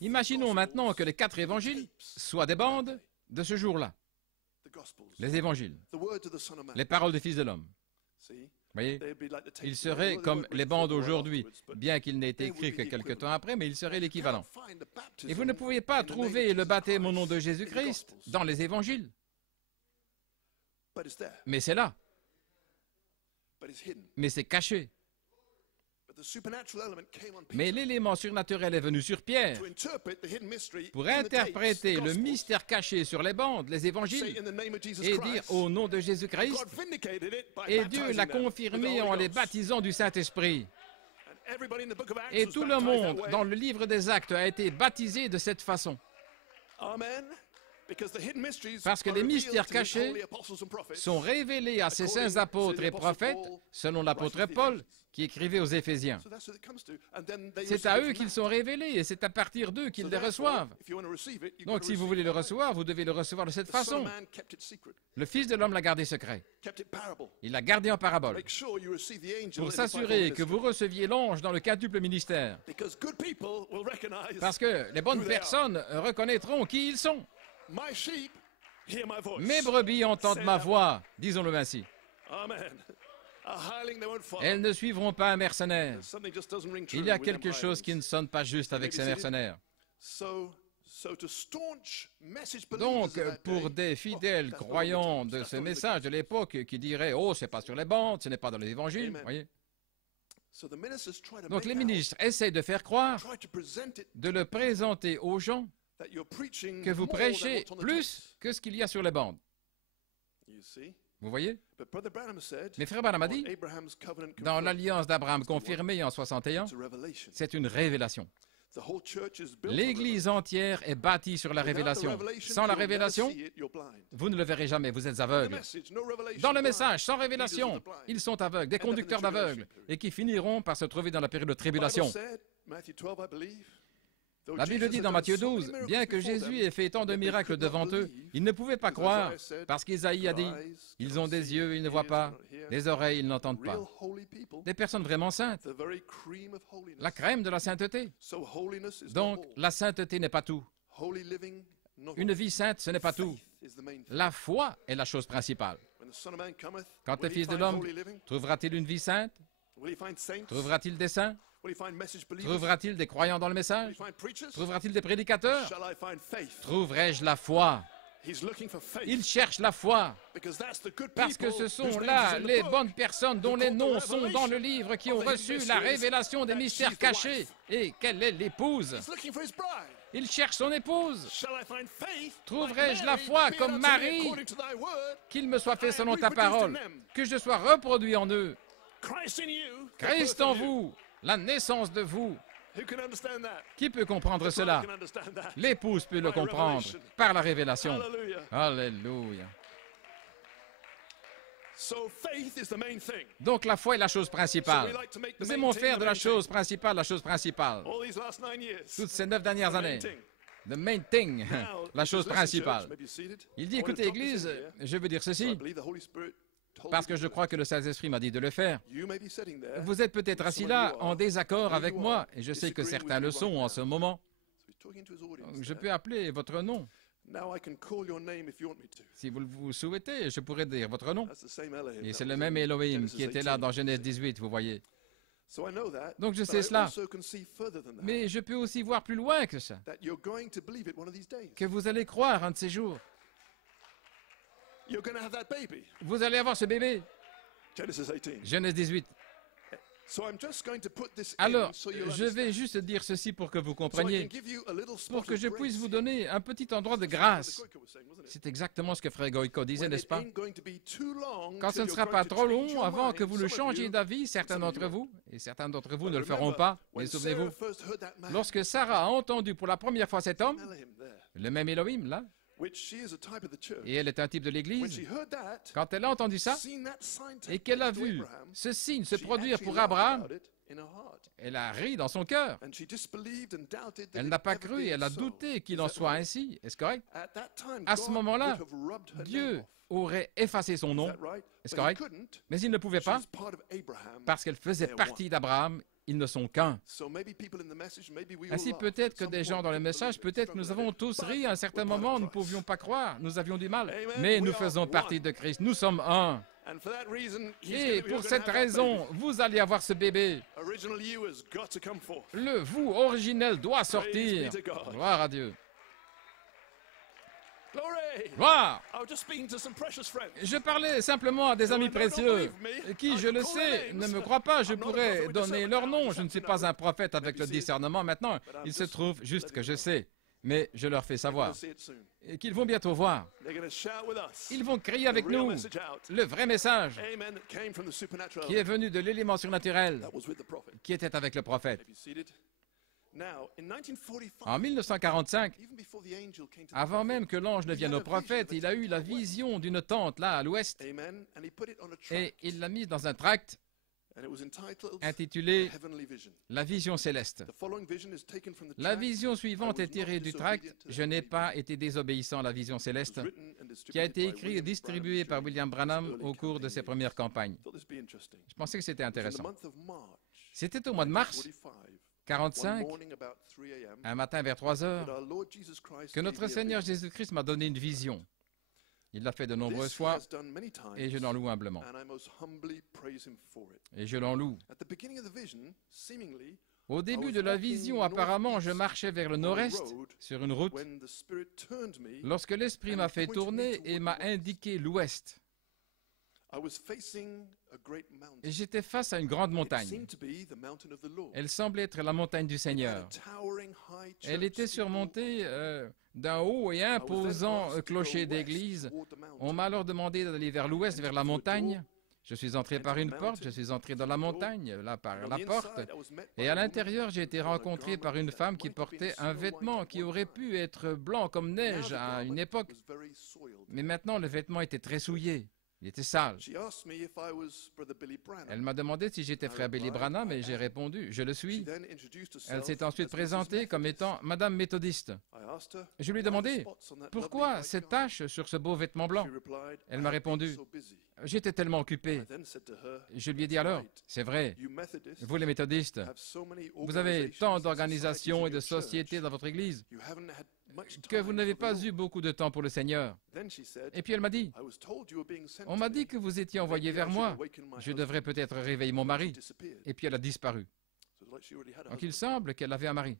Imaginons maintenant que les 4 évangiles soient des bandes de ce jour-là. Les évangiles. Les paroles du Fils de l'homme. Voyez, il serait comme les bandes aujourd'hui, bien qu'il n'ait été écrit que quelque temps après, mais il serait l'équivalent. Et vous ne pouvez pas trouver le baptême au nom de Jésus-Christ dans les évangiles. Mais c'est là. Mais c'est caché. Mais l'élément surnaturel est venu sur Pierre pour interpréter le mystère caché sur les bandes, les évangiles, et dire au nom de Jésus-Christ, et Dieu l'a confirmé en les baptisant du Saint-Esprit. Et tout le monde dans le livre des Actes a été baptisé de cette façon. Parce que les mystères cachés sont révélés à ces saints apôtres et prophètes, selon l'apôtre Paul, qui écrivait aux Éphésiens. C'est à eux qu'ils sont révélés et c'est à partir d'eux qu'ils les reçoivent. Donc si vous voulez le recevoir, vous devez le recevoir de cette façon. Le Fils de l'homme l'a gardé secret. Il l'a gardé en parabole pour s'assurer que vous receviez l'ange dans le quintuple ministère. Parce que les bonnes personnes reconnaîtront qui ils sont. Mes brebis entendent ma voix, disons-le ainsi. Elles ne suivront pas un mercenaire. Il y a quelque chose qui ne sonne pas juste avec ces mercenaires. Donc, pour des fidèles croyants de ce message de l'époque qui diraient « Oh, c'est pas sur les bandes, ce n'est pas dans les évangiles. » Voyez. Donc, les ministres essayent de faire croire, de le présenter aux gens, que vous prêchez plus que ce qu'il y a sur les bandes. Vous voyez? Mais Frère Branham a dit, dans l'alliance d'Abraham confirmée en 61, c'est une révélation. L'Église entière est bâtie sur la révélation. Sans la révélation, vous ne le verrez jamais, vous êtes aveugles. Dans le message, sans révélation, ils sont aveugles, des conducteurs d'aveugles, et qui finiront par se trouver dans la période de tribulation. La Bible dit dans Matthieu 12, bien que Jésus ait fait tant de miracles devant eux, ils ne pouvaient pas croire, parce qu'Isaïe a dit, ils ont des yeux, ils ne voient pas, des oreilles, ils n'entendent pas. Des personnes vraiment saintes, la crème de la sainteté. Donc, la sainteté n'est pas tout. Une vie sainte, ce n'est pas tout. La foi est la chose principale. Quand le Fils de l'homme trouvera-t-il une vie sainte? Trouvera-t-il des saints? Trouvera-t-il des croyants dans le message? Trouvera-t-il des prédicateurs? Trouverai-je la foi? Il cherche la foi, parce que ce sont là les bonnes personnes dont les noms sont dans le livre qui ont reçu la révélation des mystères cachés. Et quelle est l'épouse? Il cherche son épouse. Trouverai-je la foi comme Marie? Qu'il me soit fait selon ta parole, que je sois reproduit en eux. Christ en vous, la naissance de vous, Qui peut comprendre cela? L'épouse peut le comprendre par la révélation. Alléluia. Donc la foi est la chose principale. Nous aimons faire de la chose principale la chose principale. Toutes ces 9 dernières années. The main thing, la chose principale. Il dit, écoutez, Église, je veux dire ceci, parce que je crois que le Saint-Esprit m'a dit de le faire. Vous êtes peut-être assis là en désaccord avec moi, et je sais que certains le sont en ce moment. Je peux appeler votre nom. Si vous le souhaitez, je pourrais dire votre nom. Et c'est le même Elohim qui était là dans Genèse 18, vous voyez. Donc je sais cela. Mais je peux aussi voir plus loin que ça. Que vous allez croire un de ces jours. Vous allez avoir ce bébé. Genèse 18. Alors, je vais juste dire ceci pour que vous compreniez, pour que je puisse vous donner un petit endroit de grâce. C'est exactement ce que Frère Goïko disait, n'est-ce pas? Quand ce ne sera pas trop long avant que vous le changiez d'avis, certains d'entre vous, et certains d'entre vous ne le feront pas, mais souvenez-vous, lorsque Sarah a entendu pour la première fois cet homme, le même Elohim, là, et elle est un type de l'Église, quand elle a entendu ça, et qu'elle a vu ce signe se produire pour Abraham, elle a ri dans son cœur. Elle n'a pas cru et elle a douté qu'il en soit ainsi. Est-ce correct? À ce moment-là, Dieu aurait effacé son nom. Est-ce correct? Mais il ne pouvait pas, parce qu'elle faisait partie d'Abraham. Ils ne sont qu'un. Ainsi, peut-être que des gens dans le message, peut-être que nous avons tous ri à un certain moment, nous ne pouvions pas croire, nous avions du mal. Mais nous faisons partie de Christ, nous sommes un. Et pour cette raison, vous allez avoir ce bébé. Le vous originel doit sortir. Gloire à Dieu. Gloire! Je parlais simplement à des amis précieux qui, je le sais, ne me croient pas. Je pourrais donner leur nom. Je ne suis pas un prophète avec le discernement maintenant. Il se trouve juste que je sais. Mais je leur fais savoir et qu'ils vont bientôt voir. Ils vont crier avec nous le vrai message qui est venu de l'élément surnaturel qui était avec le prophète. En 1945, avant même que l'ange ne vienne au prophète, il a eu la vision d'une tente là à l'ouest et il l'a mise dans un tract intitulé « La vision céleste ». La vision suivante est tirée du tract « Je n'ai pas été désobéissant à la vision céleste » qui a été écrit et distribué par William Branham au cours de ses premières campagnes. Je pensais que c'était intéressant. C'était au mois de mars 45, un matin vers 3 heures, que notre Seigneur Jésus-Christ m'a donné une vision. Il l'a fait de nombreuses fois et je l'en loue humblement. Et je l'en loue. Au début de la vision, apparemment, je marchais vers le nord-est, sur une route, lorsque l'Esprit m'a fait tourner et m'a indiqué l'ouest. Et j'étais face à une grande montagne. Elle semblait être la montagne du Seigneur. Elle était surmontée d'un haut et imposant clocher d'église. On m'a alors demandé d'aller vers l'ouest, vers la montagne. Je suis entré par une porte, je suis entré dans la montagne, là par la porte. Et à l'intérieur, j'ai été rencontré par une femme qui portait un vêtement qui aurait pu être blanc comme neige à une époque. Mais maintenant, le vêtement était très souillé. Il était sale. Elle m'a demandé si j'étais frère Billy Branham et j'ai répondu, je le suis. Elle s'est ensuite présentée comme étant Madame méthodiste. Je lui ai demandé, pourquoi cette tache sur ce beau vêtement blanc? Elle m'a répondu, j'étais tellement occupé. Je lui ai dit alors, c'est vrai, vous les méthodistes, vous avez tant d'organisations et de sociétés dans votre église que vous n'avez pas eu beaucoup de temps pour le Seigneur. Et puis elle m'a dit, on m'a dit que vous étiez envoyé vers moi. Je devrais peut-être réveiller mon mari. Et puis elle a disparu. Donc il semble qu'elle avait un mari.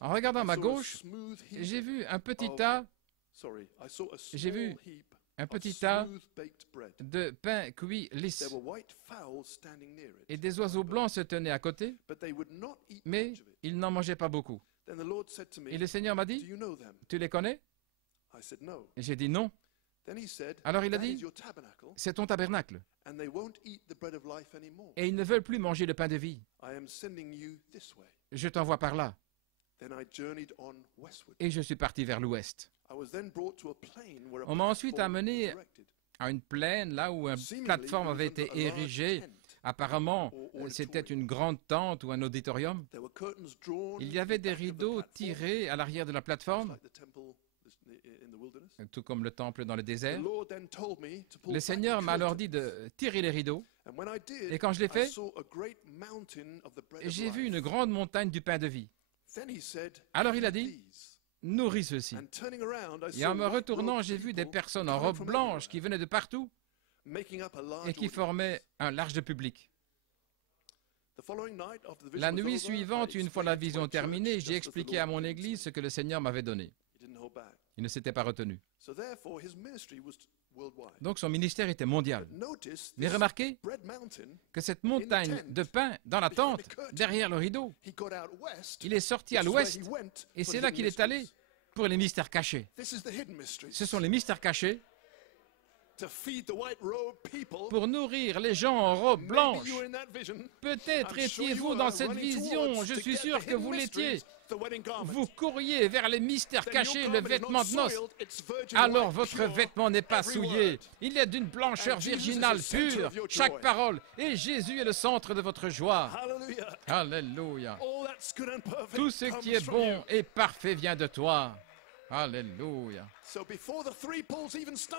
En regardant à ma gauche, j'ai vu un petit tas de pain cuit lisse. Et des oiseaux blancs se tenaient à côté, mais ils n'en mangeaient pas beaucoup. Et le Seigneur m'a dit, tu les connais? Et j'ai dit non. Alors il a dit, c'est ton tabernacle. Et ils ne veulent plus manger le pain de vie. Je t'envoie par là. Et je suis parti vers l'ouest. On m'a ensuite amené à une plaine, là où une plateforme avait été érigée. Apparemment, c'était une grande tente ou un auditorium. Il y avait des rideaux tirés à l'arrière de la plateforme, tout comme le temple dans le désert. Le Seigneur m'a alors dit de tirer les rideaux. Et quand je l'ai fait, j'ai vu une grande montagne du pain de vie. Alors il a dit, nourris ceux-ci. Et en me retournant, j'ai vu des personnes en robe blanche qui venaient de partout et qui formaient un large public. La nuit suivante, une fois la vision terminée, j'ai expliqué à mon église ce que le Seigneur m'avait donné. Il ne s'était pas retenu. Donc son ministère était mondial. Mais remarquez que cette montagne de pain dans la tente, derrière le rideau, il est sorti à l'ouest et c'est là qu'il est allé pour les mystères cachés. Ce sont les mystères cachés pour nourrir les gens en robe blanche. Peut-être étiez-vous dans cette vision, je suis sûr que vous l'étiez. Vous couriez vers les mystères cachés, le vêtement de noces. Alors votre vêtement n'est pas souillé. Il est d'une blancheur virginale pure, chaque parole. Et Jésus est le centre de votre joie. Alléluia. Tout ce qui est bon et parfait vient de toi. Alléluia.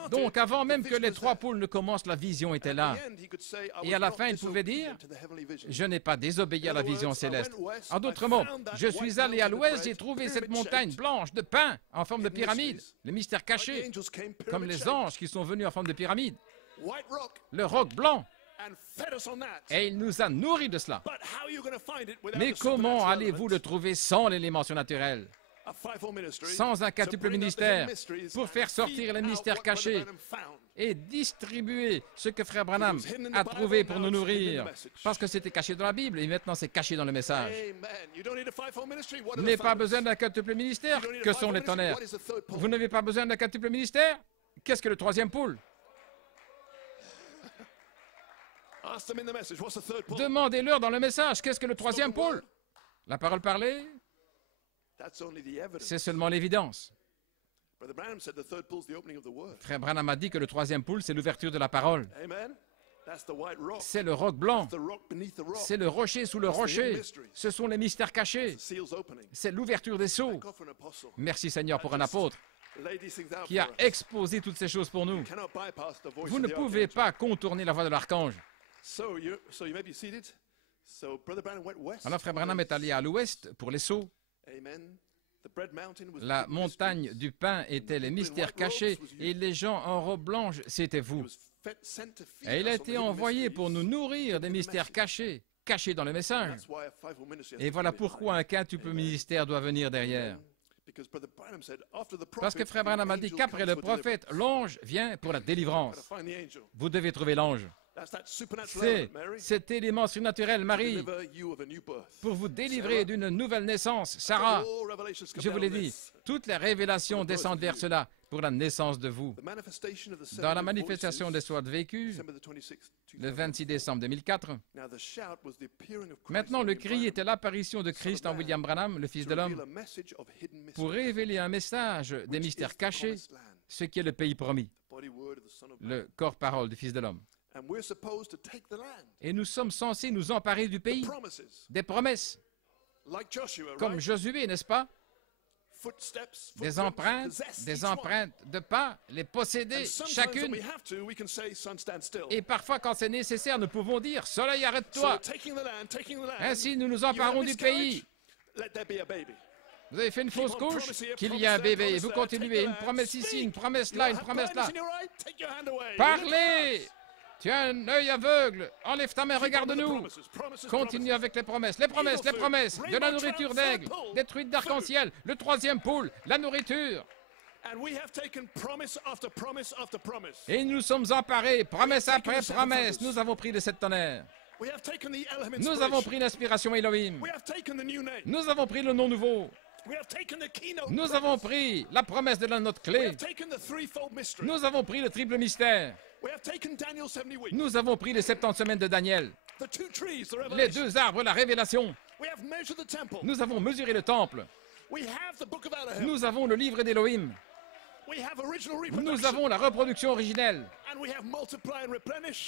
Donc, avant même que les 3 poules ne commencent, la vision était là. Et à la fin, il pouvait dire, je n'ai pas désobéi à la vision céleste. En d'autres mots, je suis allé à l'ouest, j'ai trouvé cette montagne blanche de pain en forme de pyramide, le mystère caché, comme les anges qui sont venus en forme de pyramide. Le roc blanc. Et il nous a nourris de cela. Mais comment allez-vous le trouver sans l'élément surnaturel? Sans un quintuple ministère, pour faire sortir les mystères cachés et distribuer ce que Frère Branham a trouvé pour nous nourrir, parce que c'était caché dans la Bible et maintenant c'est caché dans le message. Vous n'avez pas besoin d'un quintuple ministère? Que sont les tonnerres? Vous n'avez pas besoin d'un quintuple ministère? Qu'est-ce que le 3e pôle? Demandez-leur dans le message, qu'est-ce que le 3e pôle? La parole parlée? C'est seulement l'évidence. Frère Branham a dit que le 3e pôle, c'est l'ouverture de la parole. C'est le roc blanc. C'est le rocher sous le rocher. Ce sont les mystères cachés. C'est l'ouverture des sceaux. Merci Seigneur pour un apôtre qui a exposé toutes ces choses pour nous. Vous ne pouvez pas contourner la voix de l'archange. Alors Frère Branham est allé à l'ouest pour les sceaux. La montagne du pain était les mystères cachés et les gens en robe blanche, c'était vous. Et il a été envoyé pour nous nourrir des mystères cachés, cachés dans le message. Et voilà pourquoi un quintuple ministère doit venir derrière. Parce que Frère Branham a dit qu'après le prophète, l'ange vient pour la délivrance. Vous devez trouver l'ange. C'est cet élément surnaturel, Marie, pour vous délivrer d'une nouvelle naissance. Sarah, je vous l'ai dit, toutes les révélations descendent vers cela pour la naissance de vous. Dans la manifestation des soins vécus, le 26 décembre 2004, maintenant le cri était l'apparition de Christ en William Branham, le Fils de l'homme, pour révéler un message des mystères cachés, ce qui est le pays promis, le corps-parole du Fils de l'homme. Et nous sommes censés nous emparer du pays, des promesses, comme Josué, n'est-ce pas? Des empreintes de pas, les posséder chacune. Et parfois, quand c'est nécessaire, nous pouvons dire, Soleil, arrête-toi. Ainsi, nous nous emparons du pays. Vous avez fait une fausse couche, qu'il y a un bébé. Vous continuez, une promesse ici, une promesse là, une promesse là. Parlez! Tu as un œil aveugle. Enlève ta main, regarde-nous. Continue avec les promesses. Les promesses, les promesses. De la nourriture d'aigle, des truites d'arc-en-ciel, le 3e pôle, la nourriture. Et nous sommes emparés, promesse après promesse. Nous avons pris les 7 tonnerres. Nous avons pris l'inspiration Elohim. Nous avons pris le nom nouveau. Nous avons pris la promesse de la note clé. Nous avons pris le triple mystère. Nous avons pris les 70 semaines de Daniel. Les 2 arbres, la révélation. Nous avons mesuré le temple. Nous avons le livre d'Élohim. Nous avons la reproduction originelle.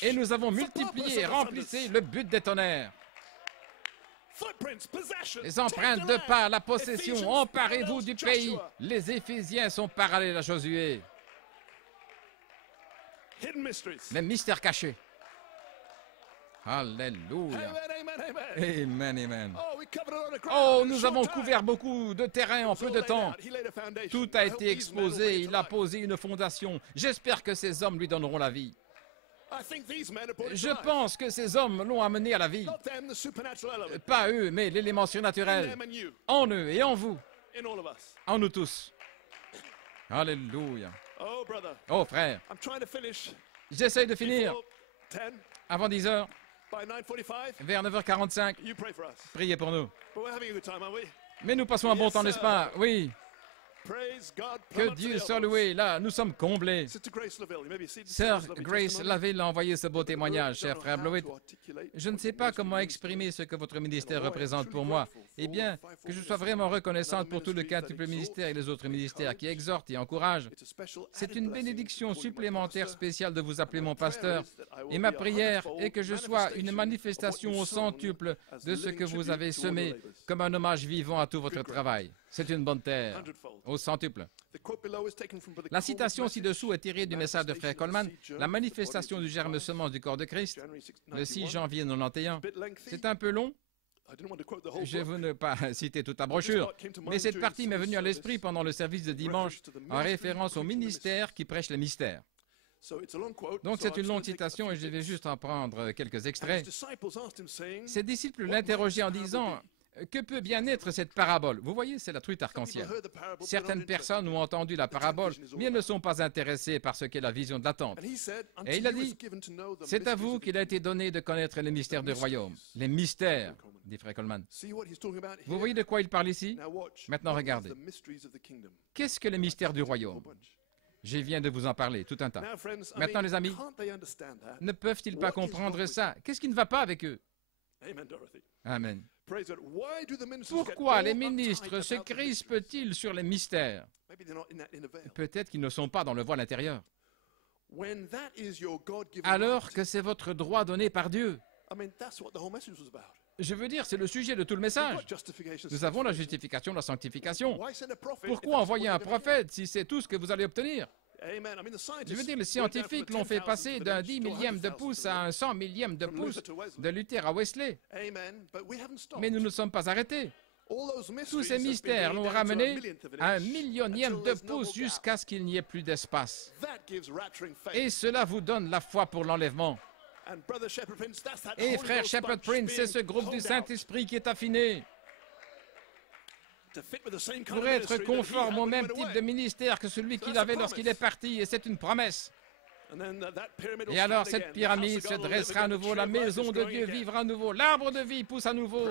Et nous avons multiplié et remplissé le but des tonnerres. Les empreintes de pas, la possession, emparez-vous du pays. Les Éphésiens sont parallèles à Josué. Les mystères cachés. Alléluia. Amen, amen. Oh, nous avons couvert beaucoup de terrain en peu de temps. Tout a été exposé, il a posé une fondation. J'espère que ces hommes lui donneront la vie. Je pense que ces hommes l'ont amené à la vie. Pas eux, mais l'élément surnaturel. En eux et en vous. En nous tous. Alléluia. Oh, frère. J'essaye de finir avant 10 heures. Vers 9h45. Priez pour nous. Mais nous passons un bon temps, n'est-ce pas? Oui. Que Dieu soit loué. Là, nous sommes comblés. Sœur Grace Laville a envoyé ce beau témoignage, cher frère Blowett. Je ne sais pas comment exprimer ce que votre ministère représente pour moi. Eh bien, que je sois vraiment reconnaissante pour tout le quintuple ministère et les autres ministères qui exhortent et encouragent. C'est une bénédiction supplémentaire spéciale de vous appeler mon pasteur. Et ma prière est que je sois une manifestation au centuple de ce que vous avez semé, comme un hommage vivant à tout votre travail. C'est une bonne terre, au centuple. La citation ci-dessous est tirée du message de Frère Coleman, la manifestation du germe semence du corps de Christ, le 6 janvier 91. C'est un peu long. Je ne veux pas citer toute la brochure, mais cette partie m'est venue à l'esprit pendant le service de dimanche en référence au ministère qui prêche les mystères. Donc c'est une longue citation et je vais juste en prendre quelques extraits. Ses disciples l'interrogeaient en disant... Que peut bien être cette parabole? Vous voyez, c'est la truite arc-en-ciel. Certaines personnes ont entendu la parabole, mais elles ne sont pas intéressées par ce qu'est la vision de la tente. Et il a dit, c'est à vous qu'il a été donné de connaître les mystères du royaume. Les mystères, dit Frère Coleman. Vous voyez de quoi il parle ici? Maintenant, regardez. Qu'est-ce que les mystères du royaume? Je viens de vous en parler, tout un tas. Maintenant, les amis, ne peuvent-ils pas comprendre ça? Qu'est-ce qui ne va pas avec eux? Amen. Pourquoi les ministres se crispent-ils sur les mystères? Peut-être qu'ils ne sont pas dans le voile intérieur. Alors que c'est votre droit donné par Dieu. Je veux dire, c'est le sujet de tout le message. Nous avons la justification, la sanctification. Pourquoi envoyer un prophète si c'est tout ce que vous allez obtenir? Je veux dire, les scientifiques l'ont fait passer d'un 10 millième de pouce à un 100 millième de pouce de Luther à Wesley. Mais nous ne sommes pas arrêtés. Tous ces mystères l'ont ramené à un millionième de pouce jusqu'à ce qu'il n'y ait plus d'espace. Et cela vous donne la foi pour l'enlèvement. Et frère Shepherd Prince, c'est ce groupe du Saint-Esprit qui est affiné. Pour être conforme au même type de ministère que celui qu'il avait lorsqu'il est parti, et c'est une promesse. Et alors cette pyramide se dressera à nouveau, la maison de Dieu vivra à nouveau, l'arbre de vie pousse à nouveau.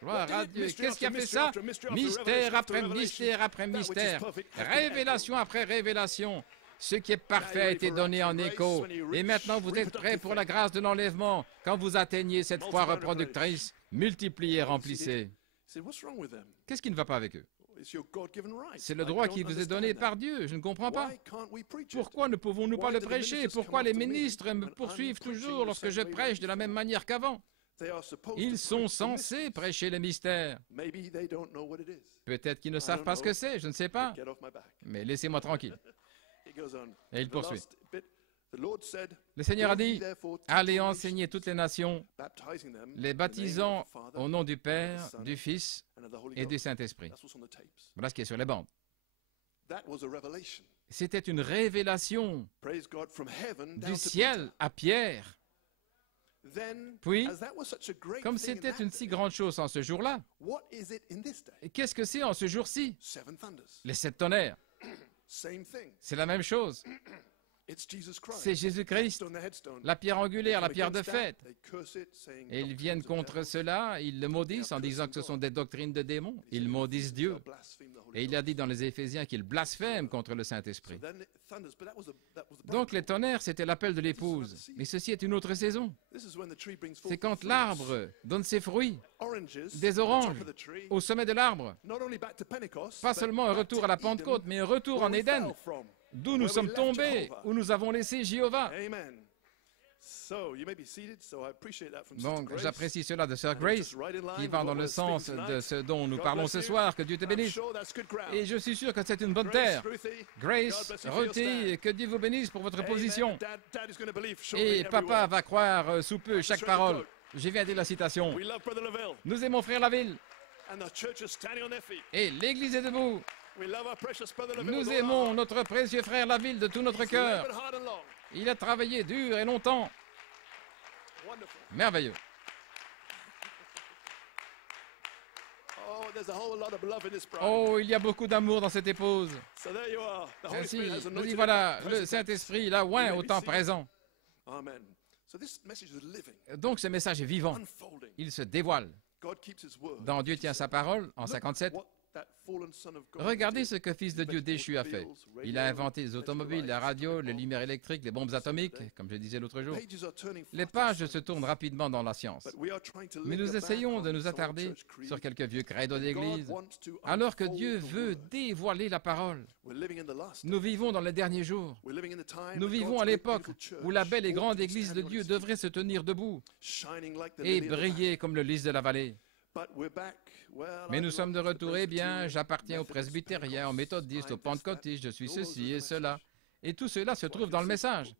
Gloire à Dieu. Qu'est-ce qui a fait ça? Mystère après mystère après mystère, révélation après révélation. Ce qui est parfait a été donné en écho. Et maintenant vous êtes prêts pour la grâce de l'enlèvement. Quand vous atteignez cette foi reproductrice, multipliez et remplissez. Qu'est-ce qui ne va pas avec eux? C'est le droit qui vous est donné par Dieu. Je ne comprends pas. Pourquoi ne pouvons-nous pas le prêcher? Pourquoi les ministres me poursuivent toujours lorsque je prêche de la même manière qu'avant? Ils sont censés prêcher les mystères. Peut-être qu'ils ne savent pas ce que c'est, je ne sais pas. Mais laissez-moi tranquille. Et il poursuit. Le Seigneur a dit, allez enseigner toutes les nations, les baptisant au nom du Père, du Fils et du Saint-Esprit. Voilà ce qui est sur les bandes. C'était une révélation du ciel à Pierre. Puis, comme c'était une si grande chose en ce jour-là, qu'est-ce que c'est en ce jour-ci? Les 7 tonnerres. C'est la même chose. C'est Jésus-Christ, la pierre angulaire, la pierre de fête. Et ils viennent contre cela, ils le maudissent en disant que ce sont des doctrines de démons. Ils maudissent Dieu. Et il a dit dans les Éphésiens qu'il blasphème contre le Saint-Esprit. Donc les tonnerres, c'était l'appel de l'épouse. Mais ceci est une autre saison. C'est quand l'arbre donne ses fruits, des oranges, au sommet de l'arbre. Pas seulement un retour à la Pentecôte, mais un retour en Éden, d'où nous sommes tombés, où nous avons laissé Jéhovah. Donc, j'apprécie cela de Sir Grace, qui va dans le sens de ce dont nous parlons ce soir. Que Dieu te bénisse. Et je suis sûr que c'est une bonne terre. Grace, Ruthie, que Dieu vous bénisse pour votre position. Et papa va croire sous peu chaque parole. Je viens de dire la citation. Nous aimons frère Laville. Et l'Église est debout. Nous aimons notre précieux frère Laville de tout notre cœur. Il a travaillé dur et longtemps. Merveilleux. Oh, il y a beaucoup d'amour dans cette épouse. Ainsi, nous y voilà, le Saint-Esprit, là, ouin, au temps présent. Donc, ce message est vivant. Il se dévoile. Dans Dieu tient sa parole, en 57. Regardez ce que Fils de Dieu déchu a fait. Il a inventé les automobiles, la radio, les lumières électriques, les bombes atomiques, comme je disais l'autre jour. Les pages se tournent rapidement dans la science. Mais nous essayons de nous attarder sur quelques vieux credos d'église, alors que Dieu veut dévoiler la parole. Nous vivons dans les derniers jours. Nous vivons à l'époque où la belle et grande église de Dieu devrait se tenir debout et briller comme le lys de la vallée. Mais nous sommes de retour. Eh bien, j'appartiens au presbytérien, aux méthodistes, aux pentecôtistes, je suis ceci et cela. Et tout cela se trouve dans le message.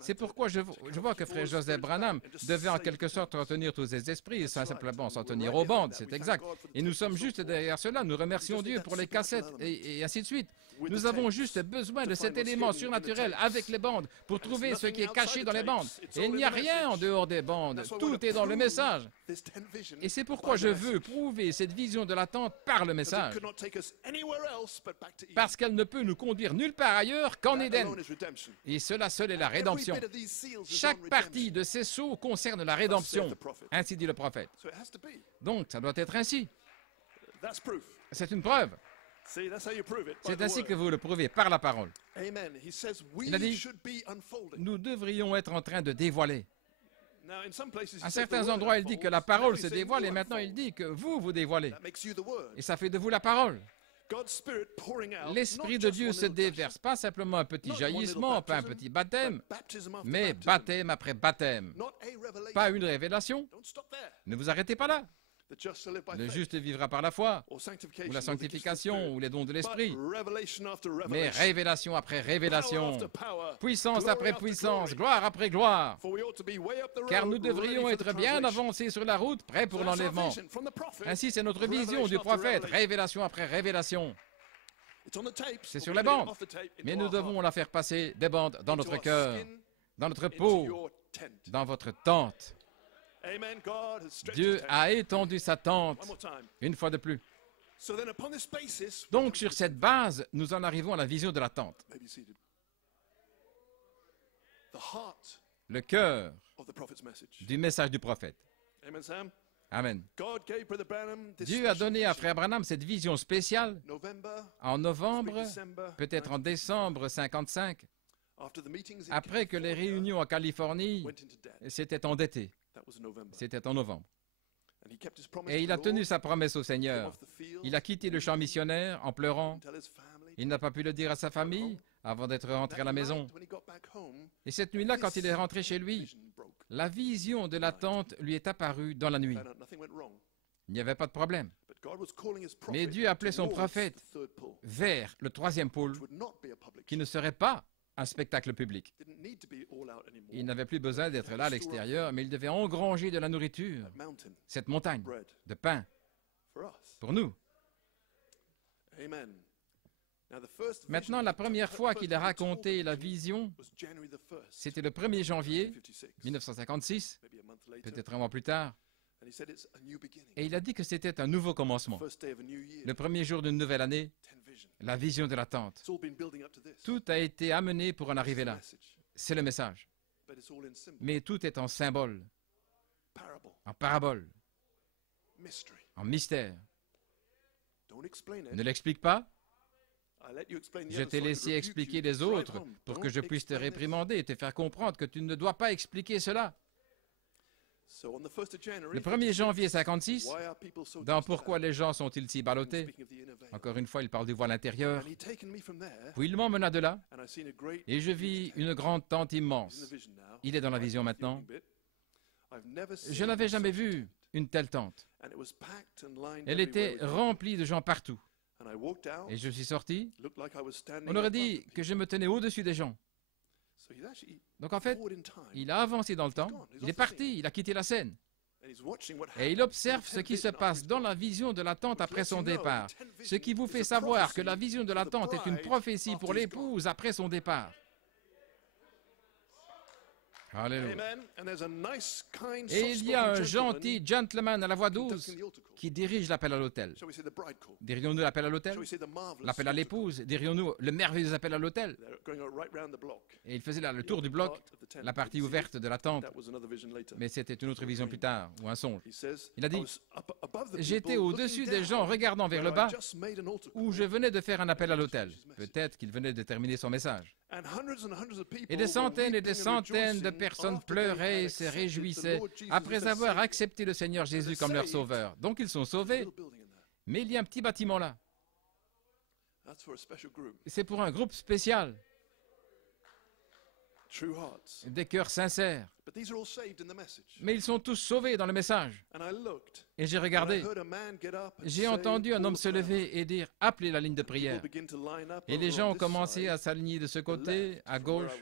C'est pourquoi je vois que frère Joseph Branham devait en quelque sorte retenir tous ces esprits, sans simplement s'en tenir aux bandes, c'est exact. Et nous sommes juste derrière cela, nous remercions Dieu pour les cassettes et ainsi de suite. Nous avons juste besoin de cet élément surnaturel avec les bandes pour trouver ce qui est caché dans les bandes. Et il n'y a rien en dehors des bandes, tout est dans le message. Et c'est pourquoi je veux prouver cette vision de l'attente par le message. Parce qu'elle ne peut nous conduire nulle part ailleurs qu'en Éden. Et cela seul est la rédemption. Chaque partie de ces sceaux concerne la rédemption, ainsi dit le prophète. Donc, ça doit être ainsi. C'est une preuve. C'est ainsi que vous le prouvez, par la parole. Il a dit, nous devrions être en train de dévoiler. À certains endroits, il dit que la parole se dévoile et maintenant il dit que vous dévoilez. Et ça fait de vous la parole. L'Esprit de Dieu se déverse, pas simplement un petit jaillissement, pas un petit baptême, mais baptême après baptême. Pas une révélation. Ne vous arrêtez pas là. Le juste vivra par la foi, ou la sanctification, ou les dons de l'Esprit. Mais révélation après révélation, puissance après puissance, gloire après gloire. Car nous devrions être bien avancés sur la route, prêts pour l'enlèvement. Ainsi, c'est notre vision du prophète, révélation après révélation. C'est sur les bandes, mais nous devons la faire passer des bandes dans notre cœur, dans notre peau, dans votre tente. Dieu a étendu sa tente une fois de plus. Donc, sur cette base, nous en arrivons à la vision de la tente. Le cœur du message du prophète. Amen. Dieu a donné à frère Branham cette vision spéciale en novembre, peut-être en décembre 55, après que les réunions en Californie s'étaient endettées. C'était en novembre. Et il a tenu sa promesse au Seigneur. Il a quitté le champ missionnaire en pleurant. Il n'a pas pu le dire à sa famille avant d'être rentré à la maison. Et cette nuit-là, quand il est rentré chez lui, la vision de la tente lui est apparue dans la nuit. Il n'y avait pas de problème. Mais Dieu appelait son prophète vers le troisième pôle, qui ne serait pas un spectacle public. Il n'avait plus besoin d'être là à l'extérieur, mais il devait engranger de la nourriture, cette montagne de pain, pour nous. Maintenant, la première fois qu'il a raconté la vision, c'était le 1er janvier 1956, peut-être un mois plus tard, et il a dit que c'était un nouveau commencement. Le premier jour d'une nouvelle année, La vision de la tente. Tout a été amené pour en arriver là. C'est le message. Mais tout est en symbole, en parabole, en mystère. Ne l'explique pas. Je t'ai laissé expliquer les autres pour que je puisse te réprimander et te faire comprendre que tu ne dois pas expliquer cela. Le 1er janvier 56, dans Pourquoi les gens sont-ils si ballottés? Encore une fois, il parle du voile intérieur. Puis il m'emmena de là, et je vis une grande tente immense. Il est dans la vision maintenant. Je n'avais jamais vu une telle tente. Elle était remplie de gens partout. Et je suis sorti. On aurait dit que je me tenais au-dessus des gens. Donc en fait, il a avancé dans le temps, il est parti, il a quitté la scène. Et il observe ce qui se passe dans la vision de la tente après son départ. Ce qui vous fait savoir que la vision de la tente est une prophétie pour l'épouse après son départ. Alléluia. Et il y a un gentil gentleman à la voix douce qui dirige l'appel à l'autel. Dirions-nous l'appel à l'autel? L'appel à l'épouse? Dirions-nous le merveilleux appel à l'autel? Et il faisait là le tour du bloc, la partie ouverte de la tente. Mais c'était une autre vision plus tard, ou un songe. Il a dit, j'étais au-dessus des gens regardant vers le bas, où je venais de faire un appel à l'autel. Peut-être qu'il venait de terminer son message. Et des centaines de personnes pleuraient et se réjouissaient après avoir accepté le Seigneur Jésus comme leur sauveur. Donc ils sont sauvés. Mais il y a un petit bâtiment là. C'est pour un groupe spécial. Des cœurs sincères. Mais ils sont tous sauvés dans le message. Et j'ai regardé. J'ai entendu un homme se lever et dire « Appelez la ligne de prière ». Et les gens ont commencé à s'aligner de ce côté, à gauche,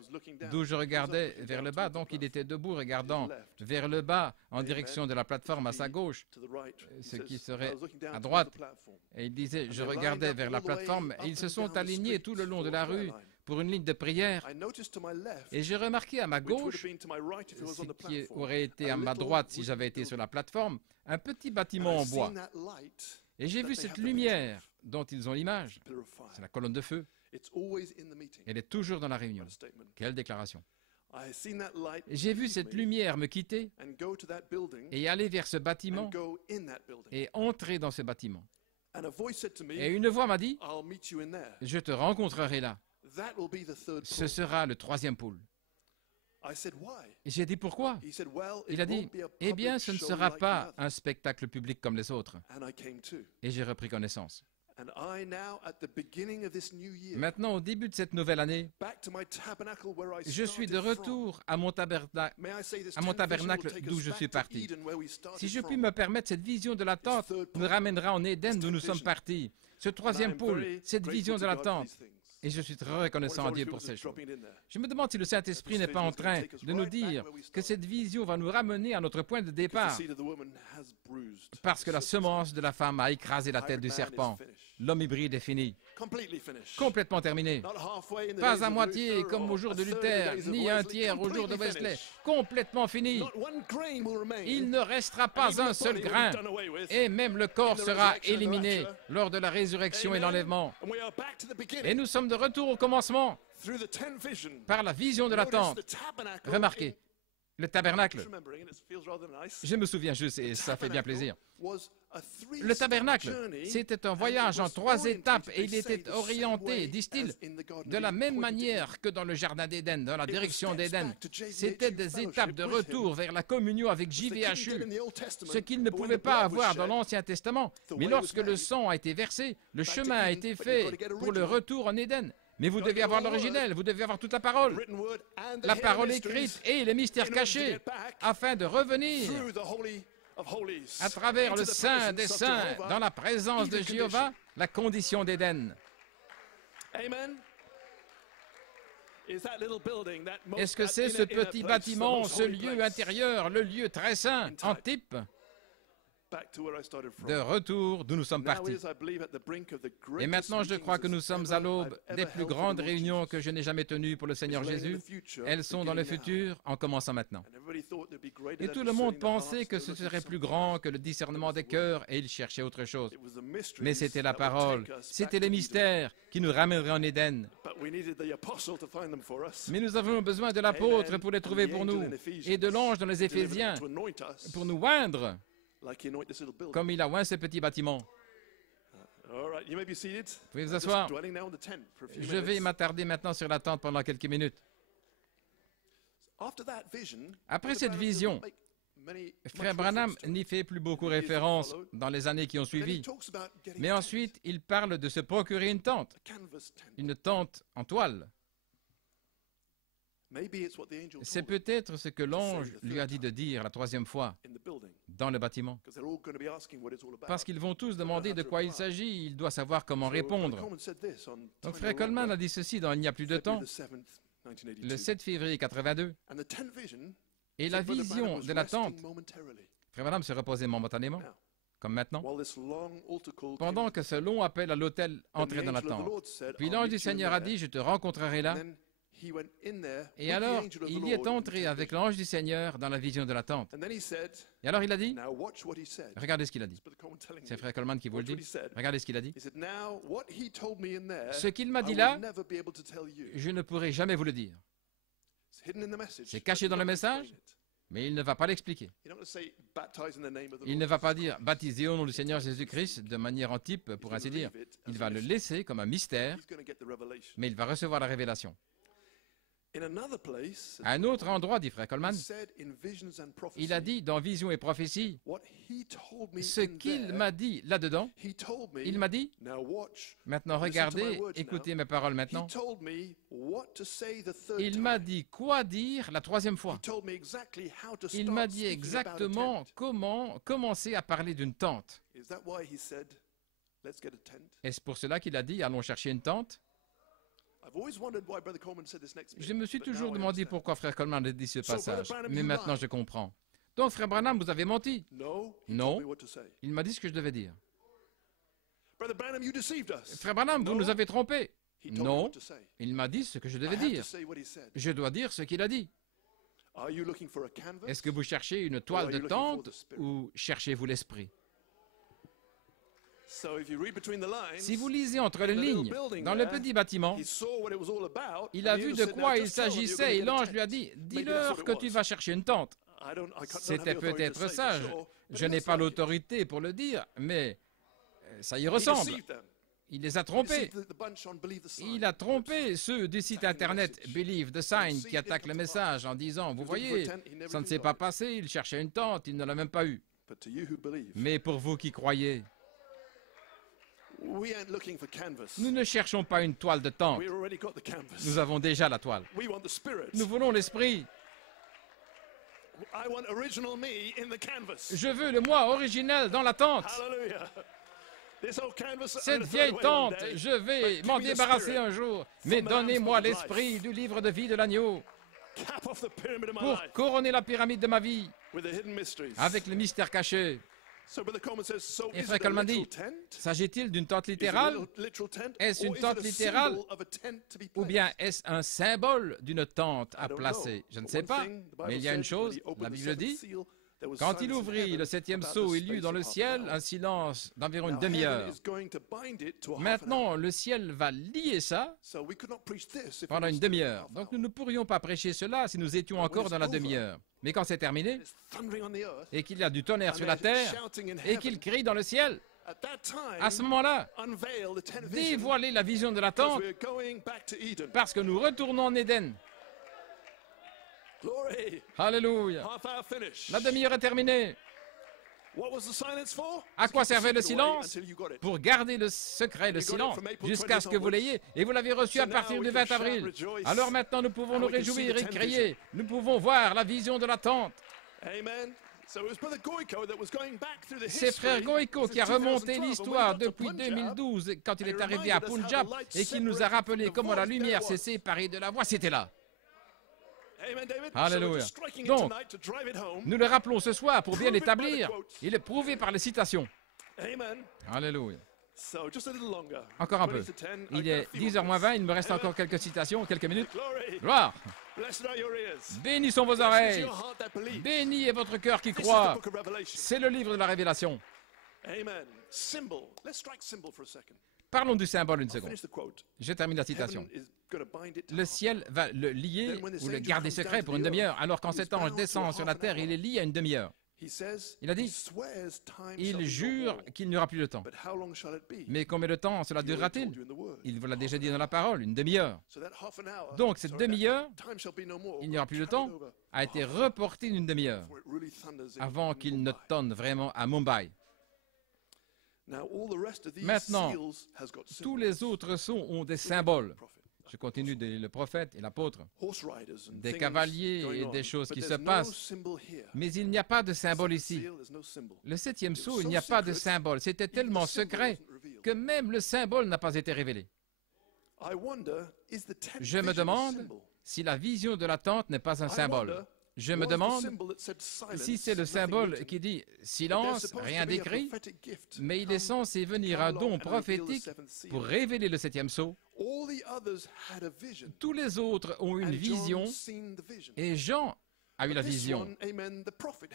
d'où je regardais vers le bas. Donc il était debout regardant vers le bas en direction de la plateforme à sa gauche, ce qui serait à droite. Et il disait « Je regardais vers la plateforme » et ils se sont alignés tout le long de la rue pour une ligne de prière. Et j'ai remarqué à ma gauche, ce qui aurait été à ma droite si j'avais été sur la plateforme, un petit bâtiment en bois. Et j'ai vu cette lumière dont ils ont l'image. C'est la colonne de feu. Elle est toujours dans la réunion. Quelle déclaration! J'ai vu cette lumière me quitter et aller vers ce bâtiment et entrer dans ce bâtiment. Et une voix m'a dit, je te rencontrerai là. Ce sera le troisième pôle. Et j'ai dit pourquoi? Il a dit, eh bien, ce ne sera pas un spectacle public comme les autres. Et j'ai repris connaissance. Maintenant, au début de cette nouvelle année, je suis de retour à mon tabernacle d'où je suis parti. Si je puis me permettre, cette vision de la tente nous ramènera en Éden d'où nous sommes partis. Ce troisième pôle, cette vision de la tente. Et je suis très reconnaissant à Dieu pour ces choses. Je me demande si le Saint-Esprit n'est pas en train de nous dire que cette vision va nous ramener à notre point de départ. Parce que la semence de la femme a écrasé la tête du serpent. L'homme hybride est fini. Complètement terminé. Pas à moitié comme au jour de Luther, ni un tiers au jour de Wesley. Complètement fini. Il ne restera pas un seul grain. Et même le corps sera éliminé lors de la résurrection et l'enlèvement. Et nous sommes de retour au commencement par la vision de la tente. Remarquez, le tabernacle. Je me souviens juste et ça fait bien plaisir. Le tabernacle, c'était un voyage en 3 étapes et il était orienté, disent-ils, de la même manière que dans le jardin d'Éden, dans la direction d'Éden. C'était des étapes de retour vers la communion avec JVHU, ce qu'ils ne pouvaient pas avoir dans l'Ancien Testament. Mais lorsque le sang a été versé, le chemin a été fait pour le retour en Éden. Mais vous devez avoir l'originel, vous devez avoir toute la parole écrite et les mystères cachés, afin de revenir à travers le Saint des Saints, dans la présence de Jéhovah, la condition d'Éden. Est-ce que c'est ce petit bâtiment, ce lieu intérieur, le lieu très saint, en type? de retour d'où nous sommes partis. Et maintenant, je crois que nous sommes à l'aube des plus grandes réunions que je n'ai jamais tenues pour le Seigneur Jésus. Elles sont dans le futur, en commençant maintenant. Et tout le monde pensait que ce serait plus grand que le discernement des cœurs, et il cherchait autre chose. Mais c'était la parole, c'était les mystères qui nous ramèneraient en Éden. Mais nous avons besoin de l'apôtre pour les trouver pour nous, et de l'ange dans les Éphésiens pour nous oindre, comme il a oint ce petit bâtiment. Vous pouvez vous asseoir. Je vais m'attarder maintenant sur la tente pendant quelques minutes. Après cette vision, Frère Branham n'y fait plus beaucoup référence dans les années qui ont suivi. Mais ensuite, il parle de se procurer une tente en toile. C'est peut-être ce que l'ange lui a dit de dire la troisième fois dans le bâtiment. Parce qu'ils vont tous demander de quoi il s'agit, il doit savoir comment répondre. Donc Frère Coleman a dit ceci dans Il n'y a plus de temps, le 7 février 82. Et la vision de la tente, Frère Branham se reposait momentanément, comme maintenant, pendant que ce long appel à l'autel entrait dans la tente. Puis l'ange du Seigneur a dit, je te rencontrerai là. Et alors, il y est entré avec l'ange du Seigneur dans la vision de la tente. Et alors il a dit, regardez ce qu'il a dit. C'est Frère Coleman qui vous le dit. Regardez ce qu'il a dit. Ce qu'il m'a dit là, je ne pourrai jamais vous le dire. C'est caché dans le message, mais il ne va pas l'expliquer. Il ne va pas dire « baptisé au nom du Seigneur Jésus-Christ » de manière en type, pour ainsi dire. Il va le laisser comme un mystère, mais il va recevoir la révélation. À un autre endroit, dit Frère Coleman, il a dit dans Vision et Prophétie, ce qu'il m'a dit là-dedans, il m'a dit, maintenant regardez, écoutez mes paroles maintenant, il m'a dit quoi dire la troisième fois. Il m'a dit exactement comment commencer à parler d'une tente. Est-ce pour cela qu'il a dit, allons chercher une tente? Je me suis toujours demandé pourquoi Frère Coleman a dit ce passage, mais maintenant je comprends. Donc, Frère Branham, vous avez menti. Non, il m'a dit ce que je devais dire. Frère Branham, vous nous avez trompés. Non, il m'a dit ce que je devais dire. Je dois dire ce qu'il a dit. Est-ce que vous cherchez une toile de tente ou cherchez-vous l'esprit? Si vous lisez entre les lignes, dans le petit bâtiment, il a vu de quoi il s'agissait et l'ange lui a dit, dis-leur que tu vas chercher une tente. C'était peut-être sage. Je n'ai pas l'autorité pour le dire, mais ça y ressemble. Il les a trompés. Il a trompé ceux du site internet Believe the Sign qui attaquent le message en disant, vous voyez, ça ne s'est pas passé, il cherchait une tente, il ne l'a même pas eue. Mais pour vous qui croyez, nous ne cherchons pas une toile de tente. Nous avons déjà la toile. Nous voulons l'esprit. Je veux le moi originel dans la tente. Cette vieille tente, je vais m'en débarrasser un jour. Mais donnez-moi l'esprit du livre de vie de l'agneau pour couronner la pyramide de ma vie avec le mystère caché. Et Frère Coleman dit, s'agit-il d'une tente littérale? Est-ce une tente littérale ou bien est-ce un symbole d'une tente à placer? Je ne sais pas, mais il y a une chose, la Bible dit, quand il ouvrit le 7e sceau, il y eut dans le ciel un silence d'environ une demi-heure. Maintenant, le ciel va lier ça pendant une demi-heure. Donc nous ne pourrions pas prêcher cela si nous étions encore dans la demi-heure. Mais quand c'est terminé, et qu'il y a du tonnerre sur la terre, et qu'il crie dans le ciel, à ce moment-là, dévoilez la vision de la tente, parce que nous retournons en Éden. Alléluia. La demi-heure est terminée. À quoi servait le silence? Pour garder le secret, le silence, jusqu'à ce que vous l'ayez. Et vous l'avez reçu à partir du 20 avril. Alors maintenant, nous pouvons nous réjouir et crier. Nous pouvons voir la vision de la tente. C'est Frère Goïko qui a remonté l'histoire depuis 2012, quand il est arrivé à Punjab, et qui nous a rappelé comment la lumière s'est séparée de la voix. C'était là. Alléluia. Donc, nous le rappelons ce soir pour bien l'établir. Il est prouvé par les citations. Alléluia. Encore un peu. Il est 10h moins 20, il me reste encore quelques citations, quelques minutes. Gloire. Bénis sont vos oreilles. Béni est votre cœur qui croit. C'est le livre de la Révélation. Parlons du symbole une seconde. Je termine la citation. Le ciel va le lier ou le garder secret pour une demi-heure, alors quand cet ange descend sur la terre, il est lié à une demi-heure. Il a dit, il jure qu'il n'y aura plus de temps. Mais combien de temps cela durera-t-il? Il vous l'a déjà dit dans la parole, une demi-heure. Donc cette demi-heure, il n'y aura plus de temps, a été reportée d'une demi-heure avant qu'il ne tonne vraiment à Mumbai. Maintenant, tous les autres sons ont des symboles. Je continue de lire le prophète et l'apôtre. Des cavaliers et des choses qui se passent. Mais il n'y a pas de symbole ici. Le 7e sceau, il n'y a pas de symbole. C'était tellement secret que même le symbole n'a pas été révélé. Je me demande si la vision de la tente n'est pas un symbole. Je me demande si c'est le symbole qui dit « silence, rien d'écrit », mais il est censé venir un don prophétique pour révéler le 7e sceau. Tous les autres ont une vision et Jean a eu la vision.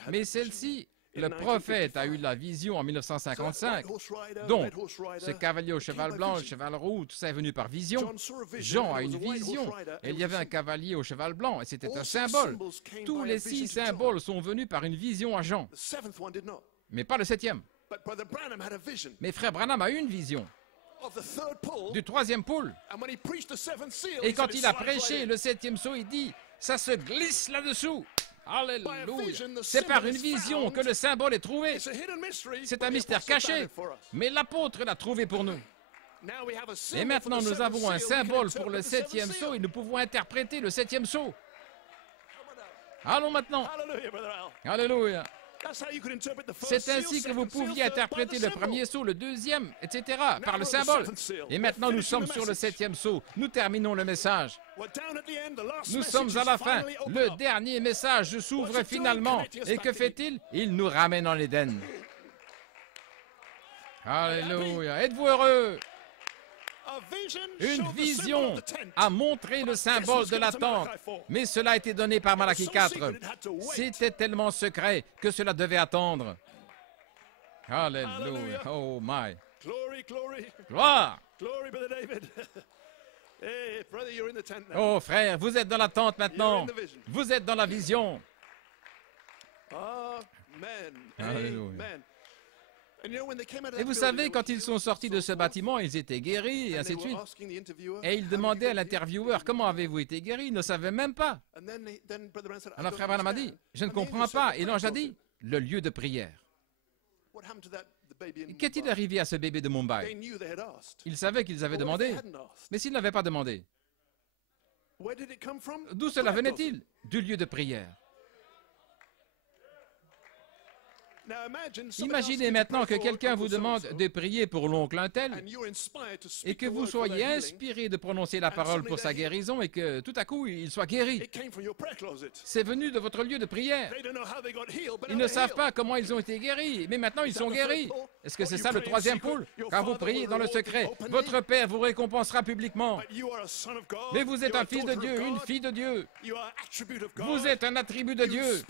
Mais celle-ci, le prophète a eu la vision en 1955. Donc, ce cavalier au cheval blanc, le cheval roux, tout ça est venu par vision. Jean a une vision. Et il y avait un cavalier au cheval blanc et c'était un symbole. Tous les 6 symboles sont venus par une vision à Jean. Mais pas le 7e. Mais frère Branham a eu une vision du 3e pôle. Et quand il a prêché le 7e sceau, il dit, ça se glisse là-dessous. Alléluia. C'est par une vision que le symbole est trouvé. C'est un mystère caché, mais l'apôtre l'a trouvé pour nous. Et maintenant, nous avons un symbole pour le 7e sceau et nous pouvons interpréter le 7e sceau. Allons maintenant. Alléluia. C'est ainsi que vous pouviez interpréter le 1er sceau, le 2e, etc., par le symbole. Et maintenant, nous sommes sur le 7e sceau. Nous terminons le message. Nous sommes à la fin. Le dernier message s'ouvre finalement. Et que fait-il? Il nous ramène en Éden. Alléluia. Êtes-vous heureux? Une vision a montré le symbole de la tente, mais cela a été donné par Malachie 4. C'était tellement secret que cela devait attendre. Alléluia. Oh my. Gloire. Oh frère, vous êtes dans la tente maintenant. Vous êtes dans la vision. Alléluia. Et vous savez, quand ils sont sortis de ce bâtiment, ils étaient guéris, et ainsi de suite. Et ils demandaient à l'intervieweur, comment avez-vous été guéri? Ils ne savaient même pas. Alors frère Branham a dit, je ne comprends pas. Et l'ange a dit, le lieu de prière. Qu'est-il arrivé à ce bébé de Mumbai? Ils savaient qu'ils avaient demandé, mais s'ils n'avaient pas demandé, d'où cela venait-il? Du lieu de prière. Imaginez maintenant que quelqu'un vous demande de prier pour l'oncle un tel et que vous soyez inspiré de prononcer la parole pour sa guérison et que tout à coup il soit guéri. C'est venu de votre lieu de prière. Ils ne savent pas comment ils ont été guéris, mais maintenant ils sont guéris. Est-ce que c'est ça le 3e pôle? Quand vous priez dans le secret, votre Père vous récompensera publiquement. Mais vous êtes un fils de Dieu, une fille de Dieu. Vous êtes un attribut de Dieu.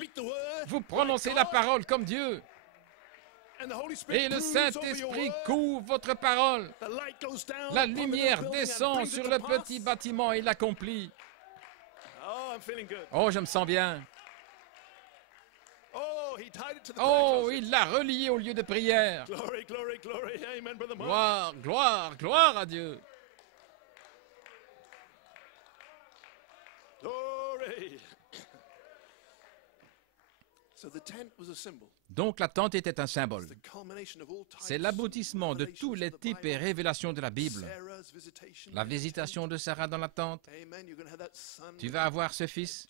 Vous prononcez la parole comme Dieu. Et le Saint-Esprit couvre votre parole. La lumière descend sur le petit bâtiment et l'accomplit. Oh, je me sens bien. Oh, il l'a relié au lieu de prière. Gloire, gloire, gloire à Dieu. Donc la tente était un symbole. C'est l'aboutissement de tous les types et révélations de la Bible. La visitation de Sarah dans la tente. Tu vas avoir ce fils